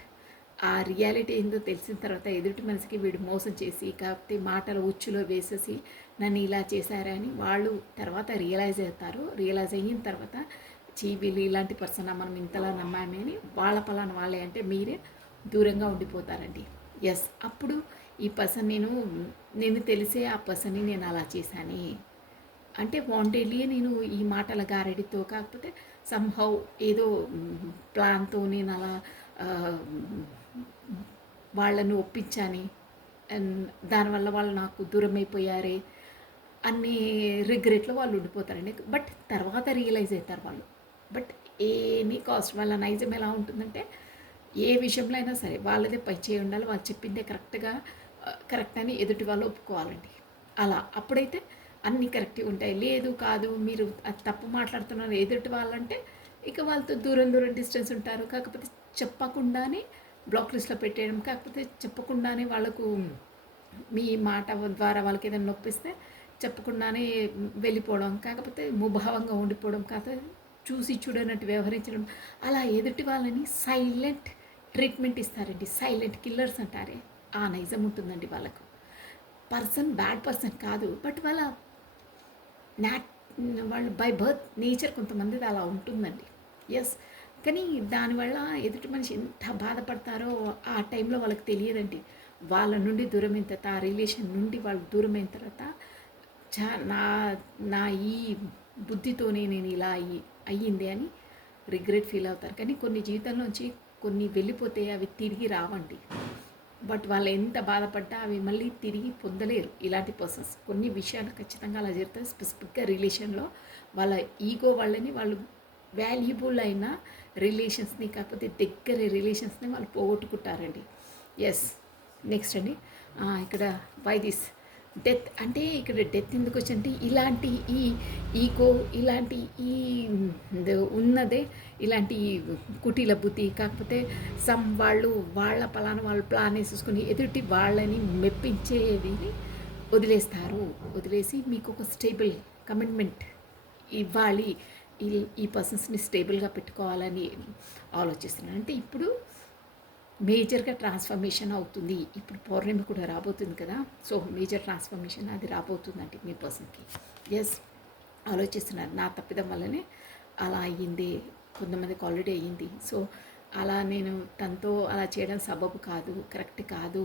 ఆ రియాలిటీ ఏందో తెలిసిన తర్వాత ఎదుటి మనిషికి వీడు మోసం చేసి కాకపోతే మాటల ఉచ్చులో వేసేసి నన్ను ఇలా చేశారని వాళ్ళు తర్వాత రియలైజ్ అవుతారు. రియలైజ్ అయిన తర్వాత వీళ్ళు ఇలాంటి పర్సన్ మనం ఇంతలా నమ్మామే అని వాళ్ళ పలానా వాళ్ళే అంటే మీరే దూరంగా ఉండిపోతారండి. ఎస్ అప్పుడు ఈ పర్సన్ నేను తెలిసే ఆ పర్సన్ని నేను అలా చేశాను అంటే వాంటెడ్లీ నేను ఈ మాటల గారడితో కాకపోతే సంహౌ ఏదో ప్లాన్తో నేను అలా వాళ్ళను ఒప్పించాని అండ్ దానివల్ల వాళ్ళు నాకు దూరం అయిపోయారే అన్ని రిగ్రెట్లో వాళ్ళు ఉండిపోతారండి. బట్ తర్వాత రియలైజ్ అవుతారు వాళ్ళు. బట్ ఎనీ కాస్ట్ వాళ్ళ నైజం ఎలా ఉంటుందంటే ఏ విషయంలో అయినా సరే వాళ్ళదే పై చేయి ఉండాలి. వాళ్ళు చెప్పిందే కరెక్ట్ అని ఎదుటి వాళ్ళు ఒప్పుకోవాలండి. అలా అప్పుడైతే అన్నీ కరెక్ట్గా ఉంటాయి. లేదు కాదు మీరు అది తప్పు మాట్లాడుతున్నారు ఎదుటి వాళ్ళంటే ఇక వాళ్ళతో దూరం డిస్టెన్స్ ఉంటారు. కాకపోతే చెప్పకుండానే బ్లాక్ లిస్ట్లో పెట్టేయడం, కాకపోతే చెప్పకుండానే వాళ్ళకు మీ మాట ద్వారా వాళ్ళకి ఏదైనా నొప్పిస్తే చెప్పకుండానే వెళ్ళిపోవడం, కాకపోతే ముభావంగా ఉండిపోవడం, కాకపోతే చూసి చూడనట్టు వ్యవహరించడం, అలా ఎదుటి వాళ్ళని సైలెంట్ ట్రీట్మెంట్ ఇస్తారండి. సైలెంట్ కిల్లర్స్ అంటారే ఆ నైజం ఉంటుందండి వాళ్ళకు. పర్సన్ బ్యాడ్ పర్సన్ కాదు, బట్ నాట్ వాళ్ళు బై బర్త్ నేచర్ కొంతమందిది అలా ఉంటుందండి. ఎస్ కానీ దానివల్ల ఎదుటి మనిషి ఎంత బాధపడతారో ఆ టైంలో వాళ్ళకి తెలియదండి. వాళ్ళ నుండి దూరమైన తర్వాత ఆ రిలేషన్ నుండి వాళ్ళు దూరమైన తర్వాత నా నా ఈ బుద్ధితోనే నేను ఇలా అయ్యింది అని రిగ్రెట్ ఫీల్ అవుతారు. కానీ కొన్ని జీవితంలోంచి కొన్ని వెళ్ళిపోతే అవి తిరిగి రావండి. బట్ వాళ్ళు ఎంత బాధపడ్డా అవి మళ్ళీ తిరిగి పొందలేరు ఇలాంటి పర్సన్స్. కొన్ని విషయాలు ఖచ్చితంగా అలా జరుగుతాయి. స్పెసిఫిక్గా రిలేషన్లో వాళ్ళ ఈగో వాళ్ళని వాళ్ళు వాల్యుబుల్ అయిన రిలేషన్స్ని కాకపోతే దగ్గర రిలేషన్స్ని వాళ్ళు పోగొట్టుకుంటారండి. ఎస్ నెక్స్ట్ అండి ఇక్కడ వై దిస్ డెత్ అంటే ఇక్కడ డెత్ ఎందుకు వచ్చిందంటే ఇలాంటి ఈ ఈగో ఇలాంటి ఈ ఉన్నదే ఇలాంటి కుటీల బుద్ధి కాకపోతే వాళ్ళు వాళ్ళ పలానా వాళ్ళు ప్లాన్ వేసేసుకుని ఎదుటి వాళ్ళని మెప్పించేవి వదిలేస్తారు. వదిలేసి మీకు ఒక స్టేబుల్ కమిట్మెంట్ ఇవ్వాలి, ఈ పర్సన్స్ని స్టేబుల్గా పెట్టుకోవాలని ఆలోచిస్తున్నాను. అంటే ఇప్పుడు మేజర్గా ట్రాన్స్ఫర్మేషన్ అవుతుంది. ఇప్పుడు పౌర్ణమి కూడా రాబోతుంది కదా, సో మేజర్ ట్రాన్స్ఫర్మేషన్ అది రాబోతుందండి మీ పర్సన్కి. ఎస్ ఆలోచిస్తున్నారు నా తప్పిదం వల్లనే అలా అయ్యింది, కొంతమందికి ఆల్రెడీ అయ్యింది. సో అలా నేను తనతో అలా చేయడం సబబు కాదు, కరెక్ట్ కాదు,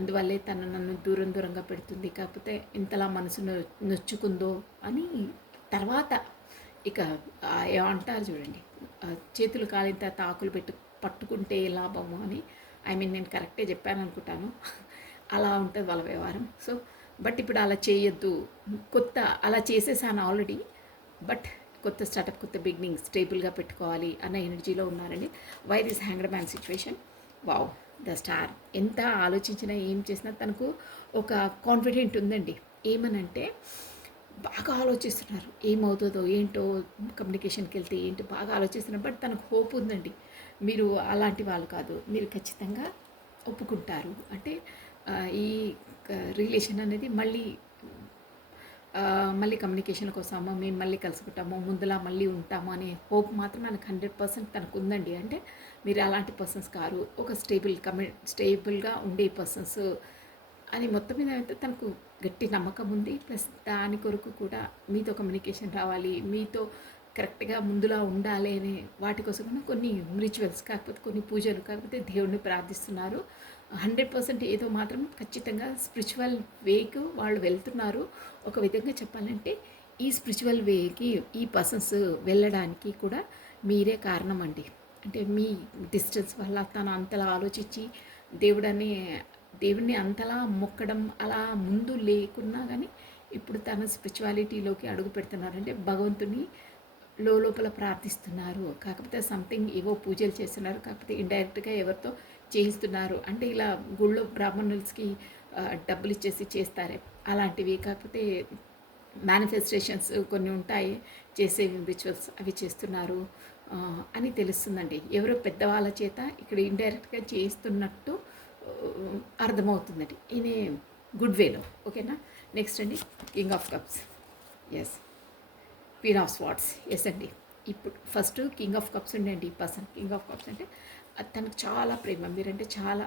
అందువల్లే తను నన్ను దూరంగా పెడుతుంది, కాకపోతే ఇంతలా మనసు నొచ్చుకుందో అని తర్వాత ఇక ఏమంటారు చూడండి, చేతులు కాలిన ఆకులు పట్టుకుంటే లాభము అని నేను కరెక్టే చెప్పాను అనుకుంటాను. అలా ఉంటుంది వాళ్ళ వ్యవహారం. సో బట్ ఇప్పుడు అలా చేయొద్దు, అలా చేసేసాను ఆల్రెడీ, బట్ కొత్త స్టార్టప్, కొత్త బిగినింగ్, స్టేబుల్గా పెట్టుకోవాలి అన్న ఎనర్జీలో ఉన్నారండి. Why this hanged man situation. Wow the star. ఎంత ఆలోచించినా ఏం చేసినా తనకు ఒక కాన్ఫిడెంట్ ఉందండి. ఏమనంటే బాగా ఆలోచిస్తున్నారు ఏమవుతుందో ఏంటో, కమ్యూనికేషన్కి వెళ్తే ఏంటి బాగా ఆలోచిస్తున్నారు. బట్ తనకు హోప్ ఉందండి. మీరు అలాంటి వాళ్ళు కాదు, మీరు ఖచ్చితంగా ఒప్పుకుంటారు. అంటే ఈ రిలేషన్ అనేది మళ్ళీ కమ్యూనికేషన్కి వస్తాము, మేము మళ్ళీ కలుసుకుంటాము, ముందులా మళ్ళీ ఉంటాము అనే హోప్ మాత్రం మనకు 100% తనకు ఉందండి. అంటే మీరు అలాంటి పర్సన్స్ కారు, ఒక స్టేబుల్గా ఉండే పర్సన్స్ అని మొత్తం మీద అయితే తనకు గట్టి నమ్మకం ఉంది. ప్లస్ దాని కొరకు కూడా మీతో కమ్యూనికేషన్ రావాలి, మీతో కరెక్ట్గా ముందులా ఉండాలి అనే వాటి కోసం కొన్ని రిచువల్స్ కాకపోతే కొన్ని పూజలు కాకపోతే దేవుడిని ప్రార్థిస్తున్నారు. 100% ఏదో మాత్రం ఖచ్చితంగా స్పిరిచువల్ వేకి వాళ్ళు వెళ్తున్నారు. ఒక విధంగా చెప్పాలంటే ఈ స్పిరిచువల్ వేకి ఈ పర్సన్స్ వెళ్ళడానికి కూడా మీరే కారణం అండి. అంటే మీ డిస్టెన్స్ వల్ల తను అంతలా ఆలోచించి దేవుడని దేవుడిని అంతలా మొక్కడం అలా ముందు లేకున్నా కానీ ఇప్పుడు తన స్పిరిచువాలిటీలోకి అడుగు పెడుతున్నారు. అంటే భగవంతుని లోపల ప్రార్థిస్తున్నారు. కాకపోతే సంథింగ్ ఏవో పూజలు చేస్తున్నారు. కాకపోతే ఇండైరెక్ట్గా ఎవరితో చేయిస్తున్నారు. అంటే ఇలా గుళ్ళో బ్రాహ్మణులకి డబ్బులు ఇచ్చేసి చేస్తారే అలాంటివి. కాకపోతే మేనిఫెస్టేషన్స్ కొన్ని ఉంటాయి, చేసే రిచువల్స్ అవి చేస్తున్నారు అని తెలుస్తుందండి. ఎవరో పెద్దవాళ్ళ చేత ఇక్కడ ఇండైరెక్ట్గా చేస్తున్నట్టు అర్థమవుతుందండి ఇన్ గుడ్ వేలో. ఓకేనా. నెక్స్ట్ అండి king of cups. Yes, queen of swords. Yes అండి. ఇప్పుడు ఫస్ట్ కింగ్ ఆఫ్ కప్స్ ఉండండి. ఈ పర్సన్ కింగ్ ఆఫ్ కప్స్ అంటే తనకు చాలా ప్రేమ, మీరంటే చాలా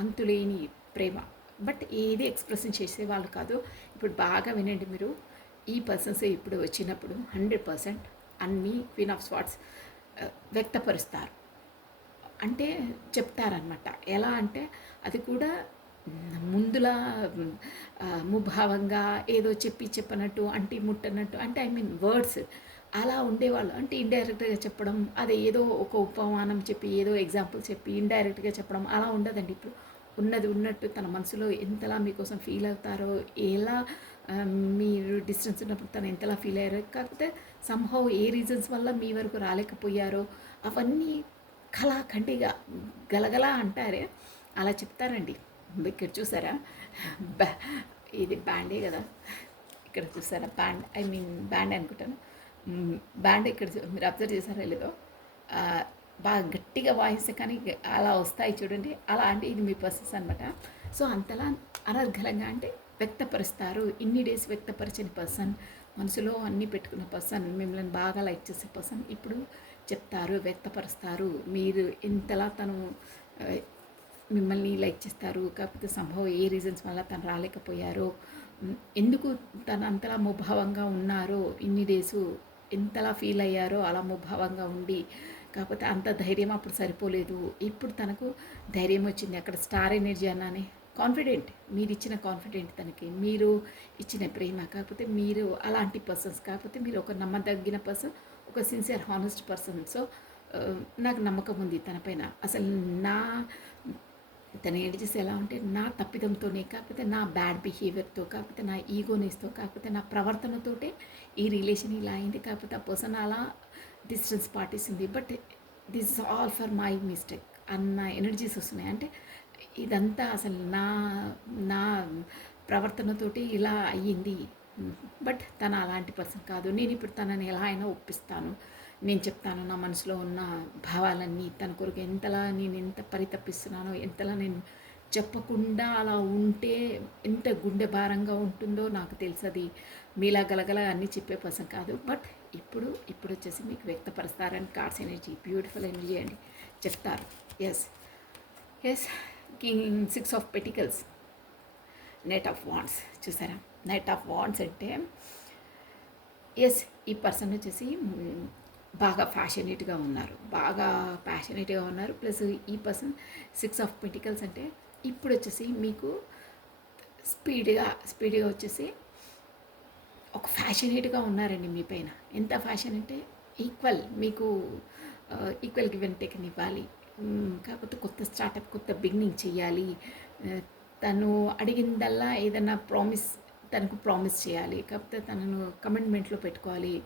అంతులేని ప్రేమ. బట్ ఏది ఎక్స్ప్రెషన్ చేసేవాళ్ళు కాదు. ఇప్పుడు బాగా వినండి మీరు. ఈ పర్సన్స్ ఇప్పుడు వచ్చినప్పుడు 100% అన్నీ క్వీన్ ఆఫ్ స్వార్డ్స్ వ్యక్తపరుస్తారు. అంటే చెప్తారనమాట. ఎలా అంటే అది కూడా ముందులా ముభావంగా ఏదో చెప్పనట్టు అంటే ముట్టనట్టు అంటే ఐ మీన్ వర్డ్స్ అలా ఉండేవాళ్ళు. అంటే ఇండైరెక్ట్గా చెప్పడం, అది ఏదో ఒక ఉపమానం చెప్పి ఏదో ఎగ్జాంపుల్ చెప్పి ఇండైరెక్ట్గా చెప్పడం అలా ఉండదండి. ఇప్పుడు ఉన్నది ఉన్నట్టు తన మనసులో ఎంతలా మీకోసం ఫీల్ అవుతారో, ఎలా మీరు డిస్టెన్స్ ఉన్నప్పుడు తను ఎంతలా ఫీల్ అయ్యారో, కాకపోతే సంహౌ ఏ రీజన్స్ వల్ల మీ వరకు రాలేకపోయారో అవన్నీ కళాఖండిగా గలగలా అంటారే అలా చెప్తారండి. ఇక్కడ చూసారా, ఇది బ్యాండే కదా, ఇక్కడ చూసారా బ్యాండ్, ఐ మీన్ బ్యాండ్ అనుకుంటాను. బ్యాండ్ ఇక్కడ మీరు అబ్జర్వ్ చేశారా లేదో, బాగా గట్టిగా వాయిస్తే కానీ అలా వస్తాయి చూడండి. అలా అంటే ఇది మీ పర్సన్స్ అనమాట. సో అంతలా అనర్గళంగా అంటే వ్యక్తపరుస్తారు. ఇన్ని డేస్ వ్యక్తపరిచిన పర్సన్, మనసులో అన్నీ పెట్టుకున్న పర్సన్, మిమ్మల్ని బాగా లైక్ చేసే పర్సన్ ఇప్పుడు చెప్తారు, వ్యక్తపరుస్తారు. మీరు ఇంతలా తను మిమ్మల్ని లైక్ చేస్తారు. కాకపోతే సంభవం ఏ రీజన్స్ వల్ల తను రాలేకపోయారో, ఎందుకు తను అంతలా ముభావంగా ఉన్నారో, ఇన్ని డేసు ఎంతలా ఫీల్ అయ్యారో అలా ముభావంగా ఉండి, కాకపోతే అంత ధైర్యం అప్పుడు సరిపోలేదు. ఇప్పుడు తనకు ధైర్యం వచ్చింది. అక్కడ స్టార్ ఎనర్జీ అన్నానే కాన్ఫిడెంట్, మీరు ఇచ్చిన కాన్ఫిడెంట్ తనకి, మీరు ఇచ్చిన ప్రేమ. కాకపోతే మీరు అలాంటి పర్సన్స్, కాకపోతే మీరు ఒక నమ్మదగిన పర్సన్, ఒక సిన్సియర్ హానెస్ట్ పర్సన్. సో నాకు నమ్మకం ఉంది తనపైన. అసలు తను ఏడు చేసి ఎలా ఉంటే నా తప్పిదంతోనే, కాకపోతే నా బ్యాడ్ బిహేవియర్తో, కాకపోతే నా ఈగోనెస్తో, కాకపోతే నా ప్రవర్తనతోటే ఈ రిలేషన్ ఇలా అయింది. కాకపోతే ఆ పర్సన్ అలా డిస్టెన్స్ పాటిస్తుంది. But this is all for my mistake అన్న ఎనర్జీస్ వస్తున్నాయి. అంటే ఇదంతా అసలు నా ప్రవర్తనతోటి ఇలా అయ్యింది. బట్ తను అలాంటి పర్సన్ కాదు. నేను ఇప్పుడు తనని ఎలా అయినా ఒప్పిస్తాను. నేను చెప్తాను నా మనసులో ఉన్న భావాలన్నీ. తన కొరకు ఎంతలా నేను ఎంత పరితపిస్తున్నానో, ఎంతలా నేను చెప్పకుండా అలా ఉంటే ఎంత గుండె భారంగా ఉంటుందో నాకు తెలుసు. అది మీలా గలగల అన్నీ చెప్పే పర్సన్ కాదు. బట్ ఇప్పుడు వచ్చేసి మీకు వ్యక్తపరుస్తారని కార్డ్స్ ఎనర్జీ, బ్యూటిఫుల్ ఎనర్జీ అండి, చెప్తారు. Yes yes. King 6 of pentacles, knight of wands. చూసారా, నైట్ ఆఫ్ వాండ్స్ అంటే ఎస్, ఈ పర్సన్ వచ్చేసి బాగా ఫ్యాషనేట్గా ఉన్నారు, బాగా ప్యాషనేట్గా ఉన్నారు. ప్లస్ ఈ పర్సన్ 6 ఆఫ్ పెటికల్స్ అంటే ఇప్పుడు వచ్చేసి మీకు స్పీడ్గా వచ్చేసి ఒక ఫ్యాషనేట్గా ఉన్నారండి మీ పైన. ఎంత ఫ్యాషన్ అంటే ఈక్వల్, మీకు ఈక్వల్ గివ్ అండ్ టేక్ ఇవ్వాలి. కాకపోతే కొత్త స్టార్టప్, కొత్త బిగినింగ్ చేయాలి. తను అడిగిందల్లా ఏదైనా తనకు ప్రామిస్ చేయాలి. కాకపోతే తనను కమిట్మెంట్లో పెట్టుకోవాలి.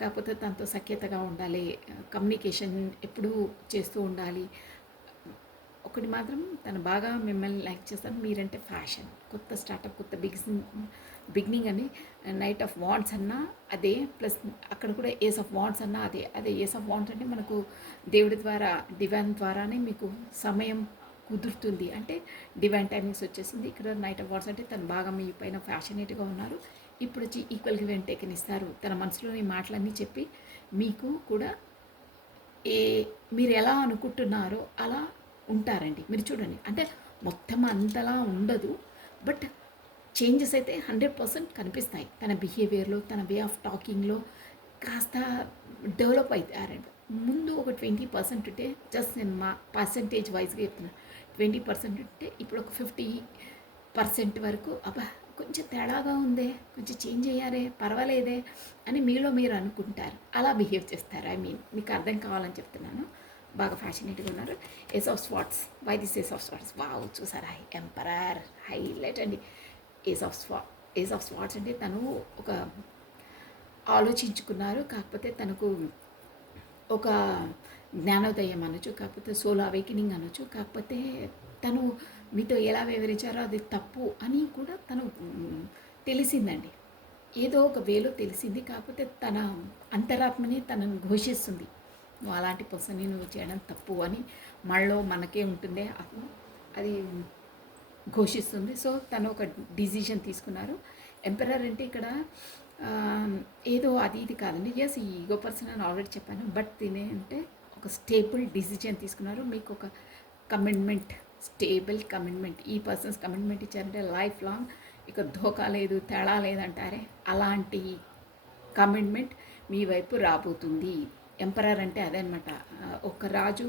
కాకపోతే తనతో సఖ్యతగా ఉండాలి. కమ్యూనికేషన్ ఎప్పుడూ చేస్తూ ఉండాలి. ఒకటి మాత్రం తను బాగా మిమ్మల్ని లైక్ చేస్తాను. మీరంటే ఫ్యాషన్, కొత్త స్టార్టప్, కొత్త బిగినింగ్ అని. నైట్ ఆఫ్ వాండ్స్ అన్నా అదే, ప్లస్ అక్కడ కూడా ఏస్ ఆఫ్ వాండ్స్ అన్నా అదే. ఏస్ ఆఫ్ వాండ్స్ అంటే మనకు దేవుడి ద్వారా, డివైన్ ద్వారానే మీకు సమయం కుదురుతుంది. అంటే డివైన్ టైమింగ్స్ వచ్చేసింది. ఇక్కడ నైట్ ఆఫ్ వాండ్స్ అంటే తను బాగా మీ పైన ఫ్యాషనేట్గా ఉన్నారు. ఇప్పుడు వచ్చి ఈక్వల్ గివ్ అండ్ టేక్ ఇస్తారు. తన మనసులోని మాటలన్నీ చెప్పి మీకు కూడా మీరు ఎలా అనుకుంటున్నారో అలా ఉంటారండి. మీరు చూడండి, అంటే మొత్తం అంతలా ఉండదు, బట్ చేంజెస్ అయితే 100% కనిపిస్తాయి. తన బిహేవియర్లో, తన వే ఆఫ్ టాకింగ్లో కాస్త డెవలప్ అవుతారండి. ముందు ఒక 20% ఉంటే, జస్ట్ నేను మా పర్సంటేజ్ వైజ్గా చెప్తున్నాను, 20% ఉంటే ఇప్పుడు ఒక 50% వరకు అబ్బా కొంచెం తేడాగా ఉందే, కొంచెం చేంజ్ అయ్యారే, పర్వాలేదే అని మీలో మీరు అనుకుంటారు. అలా బిహేవ్ చేస్తారు. ఐ మీన్ మీకు అర్థం కావాలని చెప్తున్నాను. బాగా ఫ్యాషనేట్గా ఉన్నారు. Ace of swords. Why this ace of swords? Wow, చూసారా? ఎంపరర్ హైలైట్ అండి. Ace of ace of swords అంటే తను ఒక ఆలోచించుకున్నారు. కాకపోతే తనకు ఒక జ్ఞానోదయం అనొచ్చు, కాకపోతే సోల్ అవేకనింగ్ అనొచ్చు. కాకపోతే తను మీతో ఎలా వివరించారో అది తప్పు అని కూడా తను తెలిసిందండి. ఏదో ఒక వేలో తెలిసింది. కాకపోతే తన అంతరాత్మని తనను ఘోషిస్తుంది, నువ్వు అలాంటి పర్సన్ని నువ్వు చేయడం తప్పు అని. మనలో మనకే ఉంటుందే ఆత్మ, అది ఘోషిస్తుంది. సో తను ఒక డిసిషన్ తీసుకున్నారు. ఎంపరర్ అంటే ఇక్కడ ఏదో అది ఇది కాదండి. ఎస్, ఈ ఈగో పర్సన్ అని ఆల్రెడీ చెప్పాను. బట్ దీని అంటే ఒక స్టేబుల్ డిసిజన్ తీసుకున్నారు. మీకు ఒక కమిట్మెంట్, స్టేబుల్ కమిట్మెంట్. ఈ పర్సన్స్ కమిట్మెంట్ ఇచ్చారంటే లైఫ్ లాంగ్, ఇక ధోకా లేదు, తేడా లేదంటారే, అలాంటి కమిట్మెంట్ మీ వైపు రాబోతుంది. ఎంపరర్ అంటే అదే అనమాట. ఒక రాజు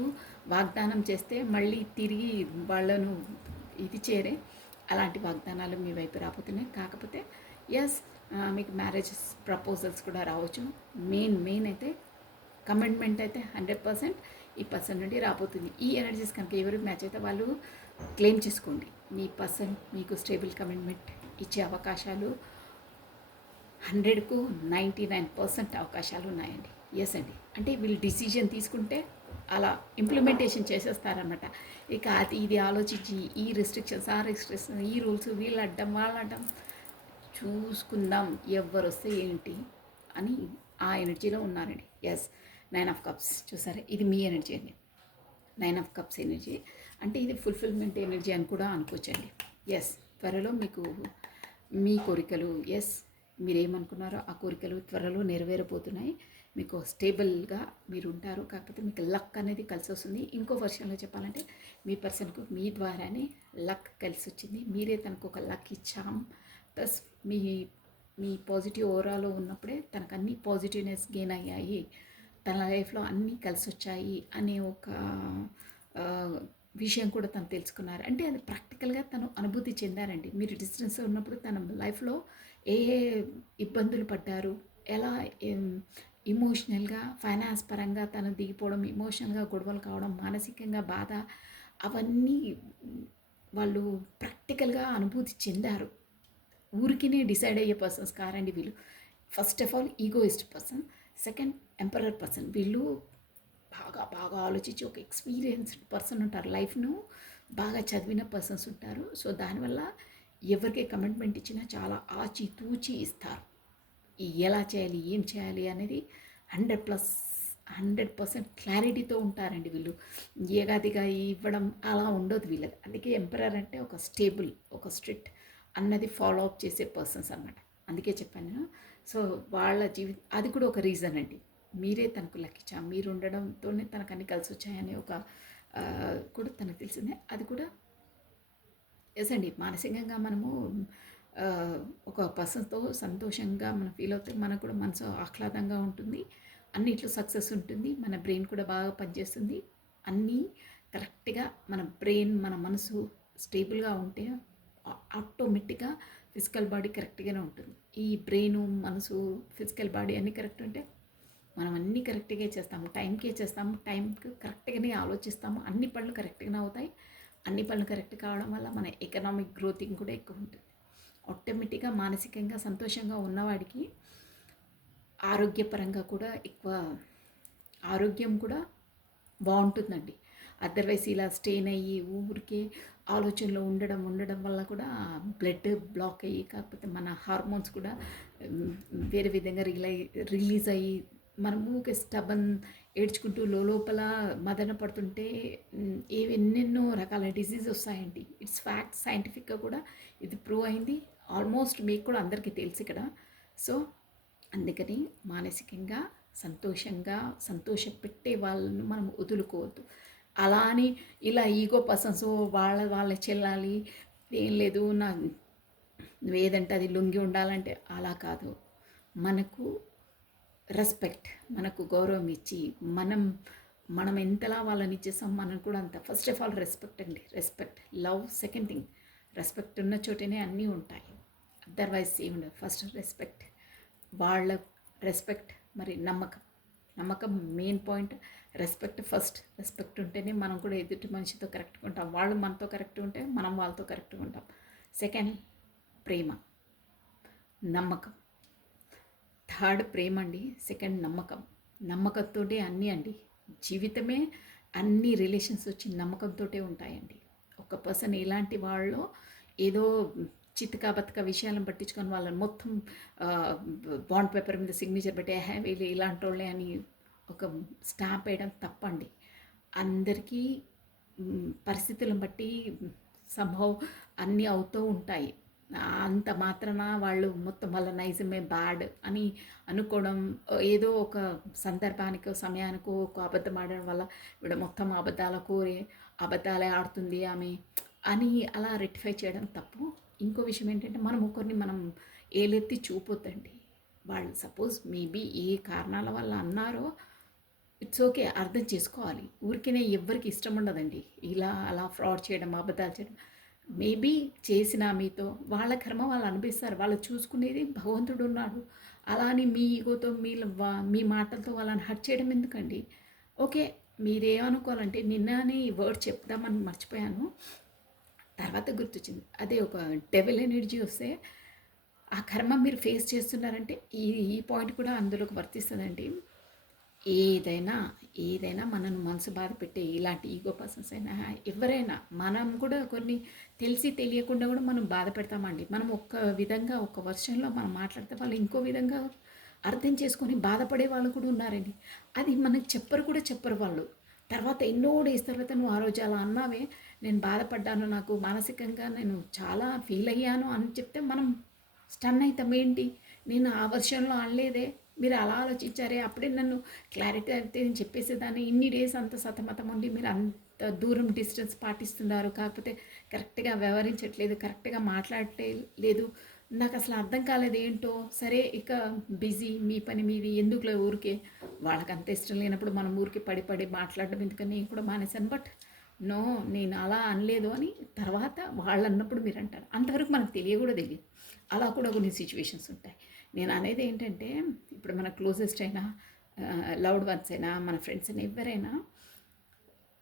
వాగ్దానం చేస్తే మళ్ళీ తిరిగి వాళ్ళను ఇది చేరే, అలాంటి వాగ్దానాలు మీ వైపు రాబోతున్నాయి. కాకపోతే ఎస్, మీకు మ్యారేజెస్ ప్రపోజల్స్ కూడా రావచ్చు. మెయిన్ అయితే కమిట్మెంట్ అయితే 100% ఈ పర్సన్ నుండి రాబోతుంది. ఈ ఎనర్జీస్ కనుక ఎవరికి మ్యాచ్ అయితే వాళ్ళు క్లెయిమ్ చేసుకోండి. మీ పర్సన్ మీకు స్టేబుల్ కమిట్మెంట్ ఇచ్చే అవకాశాలు 100కు 99% అవకాశాలు ఉన్నాయండి. ఎస్ అండి. అంటే వీళ్ళు డిసిజన్ తీసుకుంటే అలా ఇంప్లిమెంటేషన్ చేసేస్తారనమాట. ఇక అది ఇది ఆలోచించి ఈ రెస్ట్రిక్షన్స్, ఆ రెస్ట్రిక్షన్స్, ఈ రూల్స్, వీళ్ళు అడ్డం వాళ్ళు అడ్డం చూసుకుందాం ఎవరు వస్తే ఏంటి అని ఆ ఎనర్జీలో ఉన్నారండి. ఎస్, 9 ఆఫ్ కప్స్ చూసారా? ఇది మీ ఎనర్జీ అండి. 9 ఆఫ్ కప్స్ ఎనర్జీ అంటే ఇది ఫుల్ఫిల్మెంట్ ఎనర్జీ అని కూడా అనుకోవచ్చండి. ఎస్, త్వరలో మీకు మీ కోరికలు, ఎస్ మీరేమనుకున్నారో ఆ కోరికలు త్వరలో నెరవేరబోతున్నాయి. మీకు స్టేబుల్గా మీరు ఉంటారు. కాకపోతే మీకు లక్ అనేది కలిసి వస్తుంది. ఇంకో వర్షన్లో చెప్పాలంటే మీ పర్సన్కు మీ ద్వారానే లక్ కలిసి వచ్చింది. మీరే తనకు ఒక లక్ ఇచ్చాం. ప్లస్ మీ మీ పాజిటివ్ ఓవరాలో ఉన్నప్పుడే తనకు అన్ని పాజిటివ్నెస్ గెయిన్ అయ్యాయి, తన లైఫ్లో అన్నీ కలిసి వచ్చాయి అనే ఒక విషయం కూడా తను తెలుసుకున్నారు. అంటే అది ప్రాక్టికల్గా తను అనుభూతి చెందారండి. మీరు డిస్టెన్స్ ఉన్నప్పుడు తన లైఫ్లో ఏ ఏ ఇబ్బందులు పడ్డారు, ఎలా ఇమోషనల్గా, ఫైనాన్స్ పరంగా తను దిగిపోవడం, ఇమోషనల్గా గొడవలు కావడం, మానసికంగా బాధ, అవన్నీ వాళ్ళు ప్రాక్టికల్గా అనుభూతి చెందారు. ఊరికినే డిసైడ్ అయ్యే పర్సన్స్ కారండి వీళ్ళు. First of all egoist person, second emperor person. వీళ్ళు బాగా బాగా ఆలోచించి ఒక ఎక్స్పీరియన్స్డ్ పర్సన్ ఉంటారు. లైఫ్ను బాగా చదివిన పర్సన్స్ ఉంటారు. సో దానివల్ల ఎవరికి కమిట్మెంట్ ఇచ్చినా చాలా ఆచితూచి ఇస్తారు. ఎలా చేయాలి, ఏం చేయాలి అనేది 100% క్లారిటీతో ఉంటారండి వీళ్ళు. ఏగాదిగా ఇవ్వడం అలా ఉండదు వీళ్ళది. అందుకే ఎంపరర్ అంటే ఒక స్టేబుల్, ఒక స్ట్రిక్ట్ అన్నది ఫాలో అప్ చేసే పర్సన్స్ అన్నమాట. అందుకే చెప్పాను నేను. సో వాళ్ళ అది కూడా ఒక రీజన్ అండి. మీరే తనకు లక్కిచ్చా, మీరు ఉండడంతోనే తనకు అన్ని కలిసి వచ్చాయని ఒక కూడా తనకు తెలిసిందే. అది కూడా ఎస్ అండి. మానసికంగా మనము ఒక పర్సన్తో సంతోషంగా మనం ఫీల్ అవుతే మనకు కూడా మనసు ఆహ్లాదంగా ఉంటుంది. అన్నిట్లో సక్సెస్ ఉంటుంది. మన బ్రెయిన్ కూడా బాగా పనిచేస్తుంది. అన్నీ కరెక్ట్గా మన బ్రెయిన్, మన మనసు స్టేబుల్గా ఉంటే ఆటోమేటిక్గా ఫిజికల్ బాడీ కరెక్ట్గానే ఉంటుంది. ఈ బ్రెయిన్, మనసు, ఫిజికల్ బాడీ అన్నీ కరెక్ట్ ఉంటే మనం అన్నీ కరెక్ట్గా చేస్తాము, టైంకే చేస్తాము, టైంకి కరెక్ట్గానే ఆలోచిస్తాము, అన్ని పనులు కరెక్ట్గానే అవుతాయి. అన్ని పనులు కరెక్ట్ కావడం వల్ల మన ఎకనామిక్ గ్రోతింగ్ కూడా ఎక్కువ ఉంటుంది. ఆటోమేటిక్గా మానసికంగా సంతోషంగా ఉన్నవాడికి ఆరోగ్యపరంగా కూడా ఎక్కువ ఆరోగ్యం కూడా బాగుంటుందండి. అదర్వైజ్ ఇలా స్టెయిన్ అయ్యి ఊరికే ఆలోచనలో ఉండడం వల్ల కూడా బ్లడ్ బ్లాక్ అయ్యి, కాకపోతే మన హార్మోన్స్ కూడా వేరే విధంగా రిలీజ్ అయ్యి మనము ఊరికే స్టబన్ ఏడ్చుకుంటూ లోపల మదన పడుతుంటే ఎన్నెన్నో రకాల డిసీజ్ వస్తాయండి. ఇట్స్ ఫ్యాక్ట్, సైంటిఫిక్గా కూడా ఇది ప్రూవ్ అయింది. ఆల్మోస్ట్ మీకు కూడా అందరికీ తెలుసు ఇక్కడ. సో అందుకని మానసికంగా సంతోషంగా సంతోషపెట్టే వాళ్ళను మనం వదులుకోవద్దు. అలా అని ఇలా ఈగో పర్సన్స్ వాళ్ళ చెల్లాలి, ఏం లేదు నా నువ్వేదంటే అది లొంగి ఉండాలంటే అలా కాదు. మనకు రెస్పెక్ట్, మనకు గౌరవం ఇచ్చి మనం మనం ఎంతలా వాళ్ళని ఇచ్చేసాం మనం కూడా అంత. ఫస్ట్ ఆఫ్ ఆల్ రెస్పెక్ట్ అండి, respect. Love second thing. Respect ఉన్న చోటనే అన్నీ ఉంటాయి, అదర్వైజ్ ఏముండదు. ఫస్ట్ రెస్పెక్ట్, వాళ్ళ రెస్పెక్ట్, మరి నమ్మకం. నమ్మకం main point. Respect first. Respect ఉంటేనే మనం కూడా ఎదుటి మనిషితో కరెక్ట్గా ఉంటాం, వాళ్ళు మనతో కరెక్ట్గా ఉంటే మనం వాళ్ళతో కరెక్ట్గా ఉంటాం. సెకండ్ ప్రేమ, నమ్మకం. థర్డ్ ప్రేమ అండి, సెకండ్ నమ్మకం. నమ్మకంతో అన్నీ అండి, జీవితమే అన్ని రిలేషన్స్ వచ్చి నమ్మకంతో ఉంటాయండి. ఒక పర్సన్ ఎలాంటి వాళ్ళో ఏదో చితకా బతక విషయాలను పట్టించుకొని వాళ్ళని మొత్తం బాండ్ పేపర్ మీద సిగ్నేచర్ పెట్టి వీళ్ళు ఇలాంటి వాళ్ళే అని ఒక స్టాంప్ వేయడం తప్పండి. అందరికీ పరిస్థితులను బట్టి సంభవ్ అన్నీ అవుతూ ఉంటాయి. అంత మాత్రాన వాళ్ళు మొత్తం వాళ్ళ నైజమే బ్యాడ్ అని అనుకోవడం, ఏదో ఒక సందర్భానికో సమయానికో ఒక అబద్ధం ఆడడం వల్ల వీడు మొత్తం అబద్ధాలే ఆడుతుంది ఆమె అని అలా రెక్టిఫై చేయడం తప్పు. ఇంకో విషయం ఏంటంటే మనం ఒకరిని మనం ఏలెత్తి చూపొద్దండి. వాళ్ళు సపోజ్ మేబీ ఏ కారణాల వల్ల అన్నారో ఇట్స్ ఓకే, అర్థం చేసుకోవాలి. ఊరికనే ఎవ్వరికి ఇష్టం ఉండదండి ఇలా అలా ఫ్రాడ్ చేయడం, అబద్ధాలు చేయడం. మేబీ చేసిన మీతో వాళ్ళ కర్మ వాళ్ళు అనిపిస్తారు, వాళ్ళు చూసుకునేది భగవంతుడు ఉన్నాడు. అలా అని మీ ఈగోతో మీ మాటలతో వాళ్ళని హర్ట్ చేయడం ఎందుకండి? ఓకే, మీరేమనుకోవాలంటే నిన్ననే ఈ వర్డ్ చెప్దామని మర్చిపోయాను, తర్వాత గుర్తొచ్చింది. అదే ఒక డెవిల్ ఎనర్జీ వస్తే ఆ కర్మ మీరు ఫేస్ చేస్తున్నారంటే ఈ పాయింట్ కూడా అందులోకి వర్తిస్తుందండి. ఏదైనా మనను మనసు బాధ పెట్టే ఇలాంటి ఈగో పర్సన్స్ అయినా ఎవరైనా మనం కూడా కొన్ని తెలిసి తెలియకుండా కూడా మనం బాధ పెడతామండి. మనం ఒక్క విధంగా ఒక వర్షంలో మనం మాట్లాడితే వాళ్ళు ఇంకో విధంగా అర్థం చేసుకొని బాధపడే వాళ్ళు కూడా ఉన్నారండి. అది మనకు చెప్పరు వాళ్ళు. తర్వాత ఎన్నో డేస్ తర్వాత నువ్వు ఆ రోజు అలా అన్నావే, నేను బాధపడ్డాను, నాకు మానసికంగా నేను చాలా ఫీల్ అయ్యాను అని చెప్తే మనం స్టన్ అవుతాం. ఏంటి, నేను ఆ వర్షంలో అనలేదే, మీరు అలా ఆలోచించారే, అప్పుడే నన్ను క్లారిటీ అయితే నేను చెప్పేసేదాన్ని. ఇన్ని డేస్ అంత సతమతం ఉండి మీరు అంత దూరం డిస్టెన్స్ పాటిస్తున్నారు, కాకపోతే కరెక్ట్గా వ్యవహరించట్లేదు, కరెక్ట్గా మాట్లాడటే లేదు, నాకు అసలు అర్థం కాలేదు ఏంటో. సరే ఇక బిజీ, మీ పని మీది, ఎందుకులే ఊరికే. వాళ్ళకి అంత ఇష్టం లేనప్పుడు మనం ఊరికి పడి మాట్లాడడం ఎందుకని నేను కూడా మానేశాను. బట్ నో, నేను అలా అనలేదు అని తర్వాత వాళ్ళు అన్నప్పుడు మీరు అంటారు. అంతవరకు మనకు తెలియదు. అలా కూడా కొన్ని సిచ్యువేషన్స్ ఉంటాయి. నేను అనేది ఏంటంటే, ఇప్పుడు మన క్లోజెస్ట్ అయినా, లవ్డ్ వన్స్ అయినా, మన ఫ్రెండ్స్ అయినా, ఎవరైనా,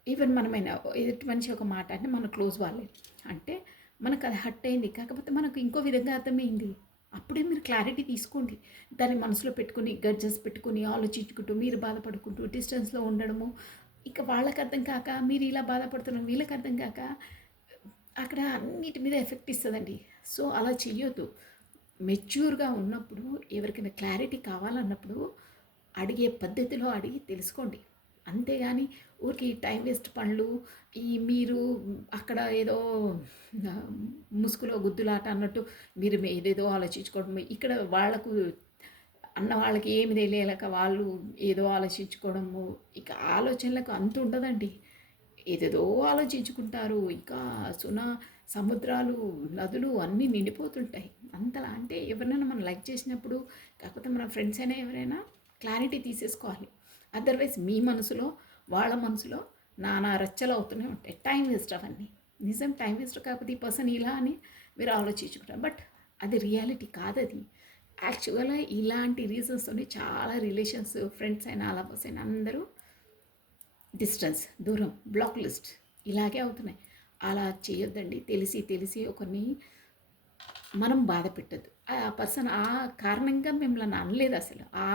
ఈవెన్ మనమైనా ఎదుటి మనిషి ఒక మాట అంటే మన క్లోజ్ వాళ్ళే అంటే మనకు అది హర్ట్ అయింది, కాకపోతే మనకు ఇంకో విధంగా అర్థమైంది. అప్పుడే మీరు క్లారిటీ తీసుకోండి. దాన్ని మనసులో పెట్టుకుని గడ్జెస్ పెట్టుకుని ఆలోచించుకుంటూ మీరు బాధపడుకుంటూ డిస్టెన్స్లో ఉండడము, ఇక వాళ్ళకి అర్థం కాక మీరు ఇలా బాధపడుతున్నాం, వీళ్ళకి అర్థం కాక అక్కడ అన్నిటి మీద ఎఫెక్ట్ ఇస్తుందండి. సో అలా చెయ్యొద్దు. మెచ్యూర్గా ఉన్నప్పుడు ఎవరికైనా క్లారిటీ కావాలన్నప్పుడు అడిగే పద్ధతిలో అడిగి తెలుసుకోండి. అంతేగాని ఊరికి టైం వేస్ట్ పనులు, మీరు అక్కడ ఏదో ముసుగులో గుద్దులాట అన్నట్టు మీరు ఏదేదో ఆలోచించుకోవడం, ఇక్కడ వాళ్ళకు అన్న వాళ్ళకి ఏమి తెలియలేక వాళ్ళు ఏదో ఆలోచించుకోవడము, ఇక ఆలోచనలకు అంత ఉండదండి. ఏదేదో ఆలోచించుకుంటారు. ఇంకా సముద్రాలు, నదులు అన్నీ నిండిపోతుంటాయి. అంతలా అంటే ఎవరినైనా మనం లైక్ చేసినప్పుడు, కాకపోతే మన ఫ్రెండ్స్ అయినా ఎవరైనా క్లారిటీ తీసేసుకోవాలి. అదర్వైజ్ మీ మనసులో వాళ్ళ మనసులో నానా రచ్చలు అవుతూనే ఉంటాయి. టైం వేస్ట్ అవన్నీ. నిజం టైం వేస్ట్, కాకపోతే ఈ పర్సన్ ఇలా అని మీరు ఆలోచించుకుంటారు. బట్ అది రియాలిటీ కాదది. యాక్చువల్గా ఇలాంటి రీజన్స్తోనే చాలా రిలేషన్స్, ఫ్రెండ్స్ అయినా లవర్స్ అయినా అందరూ డిస్టెన్స్, దూరం, బ్లాక్ లిస్ట్ ఇలాగే అవుతున్నాయి. అలా చేయొద్దండి. తెలిసి ఒకరిని మనం బాధ పెట్టద్దు. ఆ పర్సన్ ఆ కారణంగా మిమ్మల్ని అనలేదు, అసలు ఆ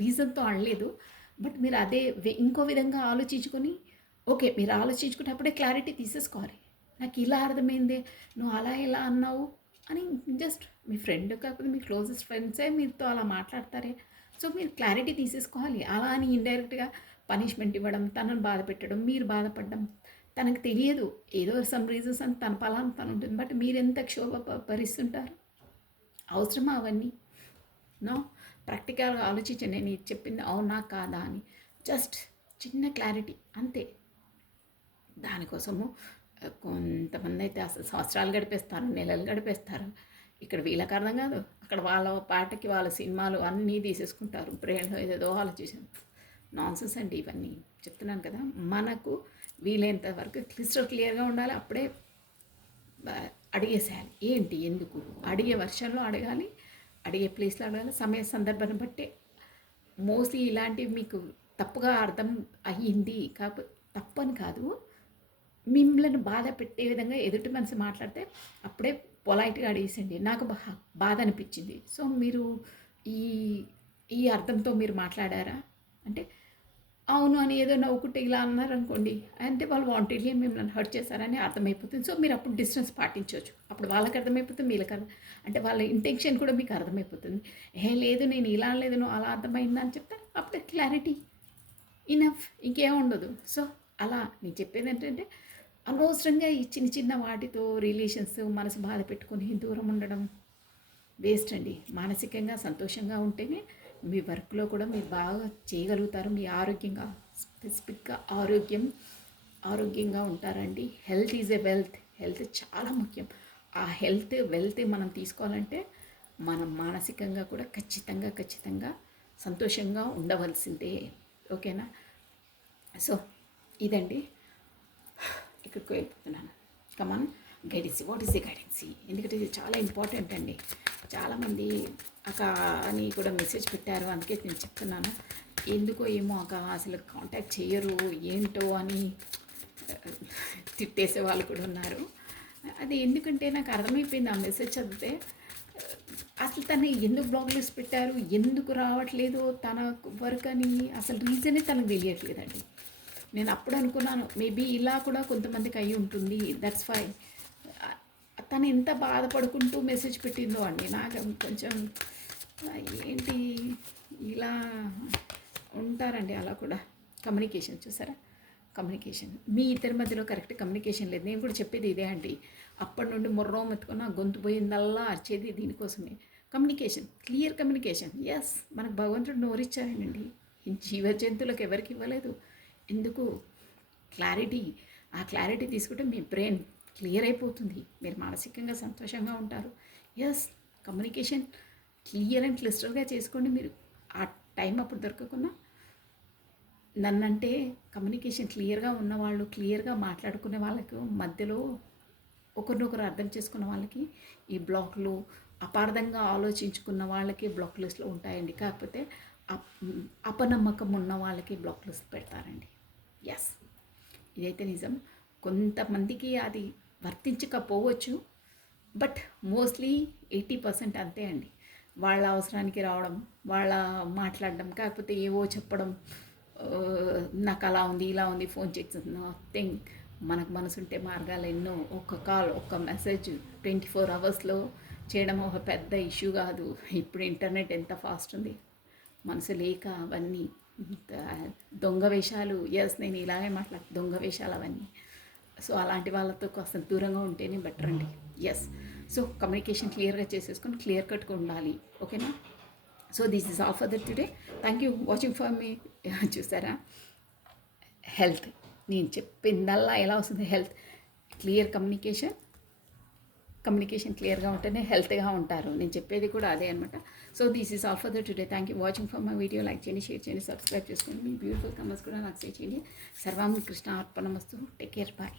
రీజన్తో అనలేదు. బట్ మీరు అదే ఇంకో విధంగా ఆలోచించుకొని, ఓకే, మీరు ఆలోచించుకున్నప్పుడే క్లారిటీ తీసేసుకోవాలి. నాకు ఇలా అర్థమైందే, నువ్వు అలా ఎలా అన్నావు అని. జస్ట్ మీ ఫ్రెండ్ కాకపోతే మీ క్లోజెస్ట్ ఫ్రెండ్సే మీతో అలా మాట్లాడతారే, సో మీరు క్లారిటీ తీసేసుకోవాలి. అలా అని ఇండైరెక్ట్గా పనిష్మెంట్ ఇవ్వడం, తనను బాధ పెట్టడం, మీరు బాధపడడం, తనకు తెలియదు ఏదో సమ్ రీజన్స్ అని తన పలానా తను ఉంటుంది. బట్ మీరెంత క్షోభ భరిస్తుంటారు? అవసరమా అవన్నీ? నో. ప్రాక్టికల్గా ఆలోచించండి, నేను ఇది చెప్పింది అవునా కాదా అని. జస్ట్ చిన్న క్లారిటీ అంతే. దానికోసము కొంతమంది అయితే అసలు సంవత్సరాలు గడిపేస్తారు, నెలలు గడిపేస్తారు. ఇక్కడ వీళ్ళకి అర్థం కాదు, అక్కడ వాళ్ళ పాటకి వాళ్ళ సినిమాలు అన్నీ తీసేసుకుంటారు. బ్రెయిన్లో ఏదేదో ఆలోచించారు. నాన్సెన్స్ అండి ఇవన్నీ. చెప్తున్నాను కదా, మనకు వీలైనంత వరకు క్లియర్గా ఉండాలి. అప్పుడే అడిగేసేయాలి. ఏంటి, ఎందుకు, అడిగే వర్షంలో అడగాలి, అడిగే ప్లేస్లో అడగాలి, సమయ సందర్భాన్ని బట్టి. మోస్ట్లీ ఇలాంటివి మీకు తప్పుగా అర్థం అయ్యింది, కాకపోతే తప్పని కాదు, మిమ్మల్ని బాధ పెట్టే విధంగా ఎదుటి మనిషి మాట్లాడితే అప్పుడే పొలైట్గా అడిగేసండి. నాకు బాధ అనిపించింది, సో మీరు ఈ ఈ అర్థంతో మీరు మాట్లాడారా అంటే, అవును అని ఏదో నవ్వుకుంటే ఇలా అన్నారనుకోండి, అంటే వాళ్ళు వాంటెడ్లీ మిమ్మల్ని హర్ట్ చేశారని అర్థమైపోతుంది. సో మీరు అప్పుడు డిస్టెన్స్ పాటించవచ్చు. అప్పుడు వాళ్ళకి అర్థమైపోతుంది, వీళ్ళకి అంటే వాళ్ళ ఇంటెన్షన్ కూడా మీకు అర్థమైపోతుంది. ఏ లేదు నేను ఇలా లేదు, నువ్వు అలా అర్థమైందా అని చెప్తే అప్పుడు క్లారిటీ ఇనఫ్, ఇంకేం ఉండదు. సో అలా నేను చెప్పేది ఏంటంటే, అనవసరంగా ఈ చిన్న చిన్న వాటితో రిలేషన్స్ మనసు బాధ పెట్టుకొని దూరం ఉండడం వేస్ట్ అండి. మానసికంగా సంతోషంగా ఉంటేనే మీ వర్క్లో కూడా మీరు బాగా చేయగలుగుతారు. మీ ఆరోగ్యంగా, స్పెసిఫిక్గా ఆరోగ్యంగా ఉంటారండి. Health is a wealth. Health చాలా ముఖ్యం. ఆ వెల్త్ మనం తీసుకోవాలంటే మనం మానసికంగా కూడా ఖచ్చితంగా సంతోషంగా ఉండవలసిందే. ఓకేనా? సో ఇదండి, ఇక్కడికి వెళ్ళిపోతున్నాను. Come on, guidance. What is the guidance? ఎందుకంటే ఇది చాలా ఇంపార్టెంట్ అండి. చాలామంది అక్క అని కూడా మెసేజ్ పెట్టారు, అందుకే నేను చెప్తున్నాను. ఎందుకో ఏమో అక్క అసలు కాంటాక్ట్ చేయరు ఏంటో అని తిట్టేసే వాళ్ళు కూడా ఉన్నారు. అది ఎందుకంటే నాకు అర్థమైపోయింది ఆ మెసేజ్ చదివితే. అసలు తను ఎందుకు బ్లాక్ లిస్ట్ పెట్టారు, ఎందుకు రావట్లేదు తన వర్క్ అని అసలు రీజనే తనకు తెలియట్లేదండి. నేను అప్పుడు అనుకున్నాను మేబీ ఇలా కూడా కొంతమందికి అయ్యి ఉంటుంది, దట్స్ వై తను ఎంత బాధపడుకుంటూ మెసేజ్ పెట్టిందో అండి. నాకు కొంచెం ఏంటి ఇలా ఉంటారండి, అలా కూడా. కమ్యూనికేషన్ చూసారా, కమ్యూనికేషన్ మీ ఇద్దరి మధ్యలో కరెక్ట్ కమ్యూనికేషన్ లేదు. నేను కూడా చెప్పేది ఇదే అండి. అప్పటి నుండి మొర్రో మెత్తుకున్న గొంతు పోయిందల్లా అరిచేది దీనికోసమే. Communication, clear communication. ఎస్, మనకు భగవంతుడు నోరిచ్చారండి, జీవ జంతువులకు ఎవరికి ఇవ్వలేదు. ఎందుకు? క్లారిటీ. ఆ క్లారిటీ తీసుకుంటే మీ బ్రెయిన్ క్లియర్ అయిపోతుంది, మీరు మానసికంగా సంతోషంగా ఉంటారు. ఎస్, కమ్యూనికేషన్ క్లియర్ అండ్ క్లిస్టర్గా చేసుకోండి. మీరు ఆ టైం అప్పుడు దొరకకుండా నన్నంటే కమ్యూనికేషన్ క్లియర్గా ఉన్నవాళ్ళు, క్లియర్గా మాట్లాడుకునే వాళ్ళకు మధ్యలో ఒకరినొకరు అర్థం చేసుకున్న వాళ్ళకి ఈ బ్లాక్లు, అపార్థంగా ఆలోచించుకున్న వాళ్ళకి బ్లాక్ లిస్ట్లో ఉంటాయండి. కాకపోతే అపనమ్మకం ఉన్న వాళ్ళకి బ్లాక్ లిస్ట్ పెడతారండి. ఎస్, ఇదైతే నిజం. కొంతమందికి అది వర్తించకపోవచ్చు, బట్ మోస్ట్లీ 80% అంతే అండి. వాళ్ళ అవసరానికి రావడం, వాళ్ళ మాట్లాడడం, కాకపోతే ఏవో చెప్పడం, నాకు అలా ఉంది ఇలా ఉంది ఫోన్ చెక్ నథింగ్. మనకు మనసుంటే మార్గాలు ఎన్నో. ఒక్క కాల్, ఒక్క మెసేజ్ 24 అవర్స్లో చేయడం ఒక పెద్ద ఇష్యూ కాదు. ఇప్పుడు ఇంటర్నెట్ ఎంత ఫాస్ట్ ఉంది, మనసు లేక అవన్నీ దొంగ వేషాలు. ఎస్, నేను ఇలాగే దొంగ వేషాలు అవన్నీ. సో అలాంటి వాళ్ళతో కాస్త దూరంగా ఉంటేనే బెటర్ అండి. ఎస్, సో కమ్యూనికేషన్ క్లియర్గా చేసేసుకొని క్లియర్ కట్గా ఉండాలి. ఓకేనా? So this is all for that today. Thank you watching for me. చూసారా, హెల్త్ నేను చెప్పిందల్లా ఎలా వస్తుంది? హెల్త్, క్లియర్ కమ్యూనికేషన్ క్లియర్గా ఉంటేనే హెల్త్గా ఉంటారు. నేను చెప్పేది కూడా అదే అనమాట. So this is all for the today. Thank you watching for my video. Like చేయండి, షేర్ చేయండి, సబ్స్క్రైబ్ చేసుకోండి. మీ బ్యూటిఫుల్ కమెంట్స్ కూడా నాకు షేర్ చేయండి. సర్వం కృష్ణ అర్పణమస్తు. Take care, bye.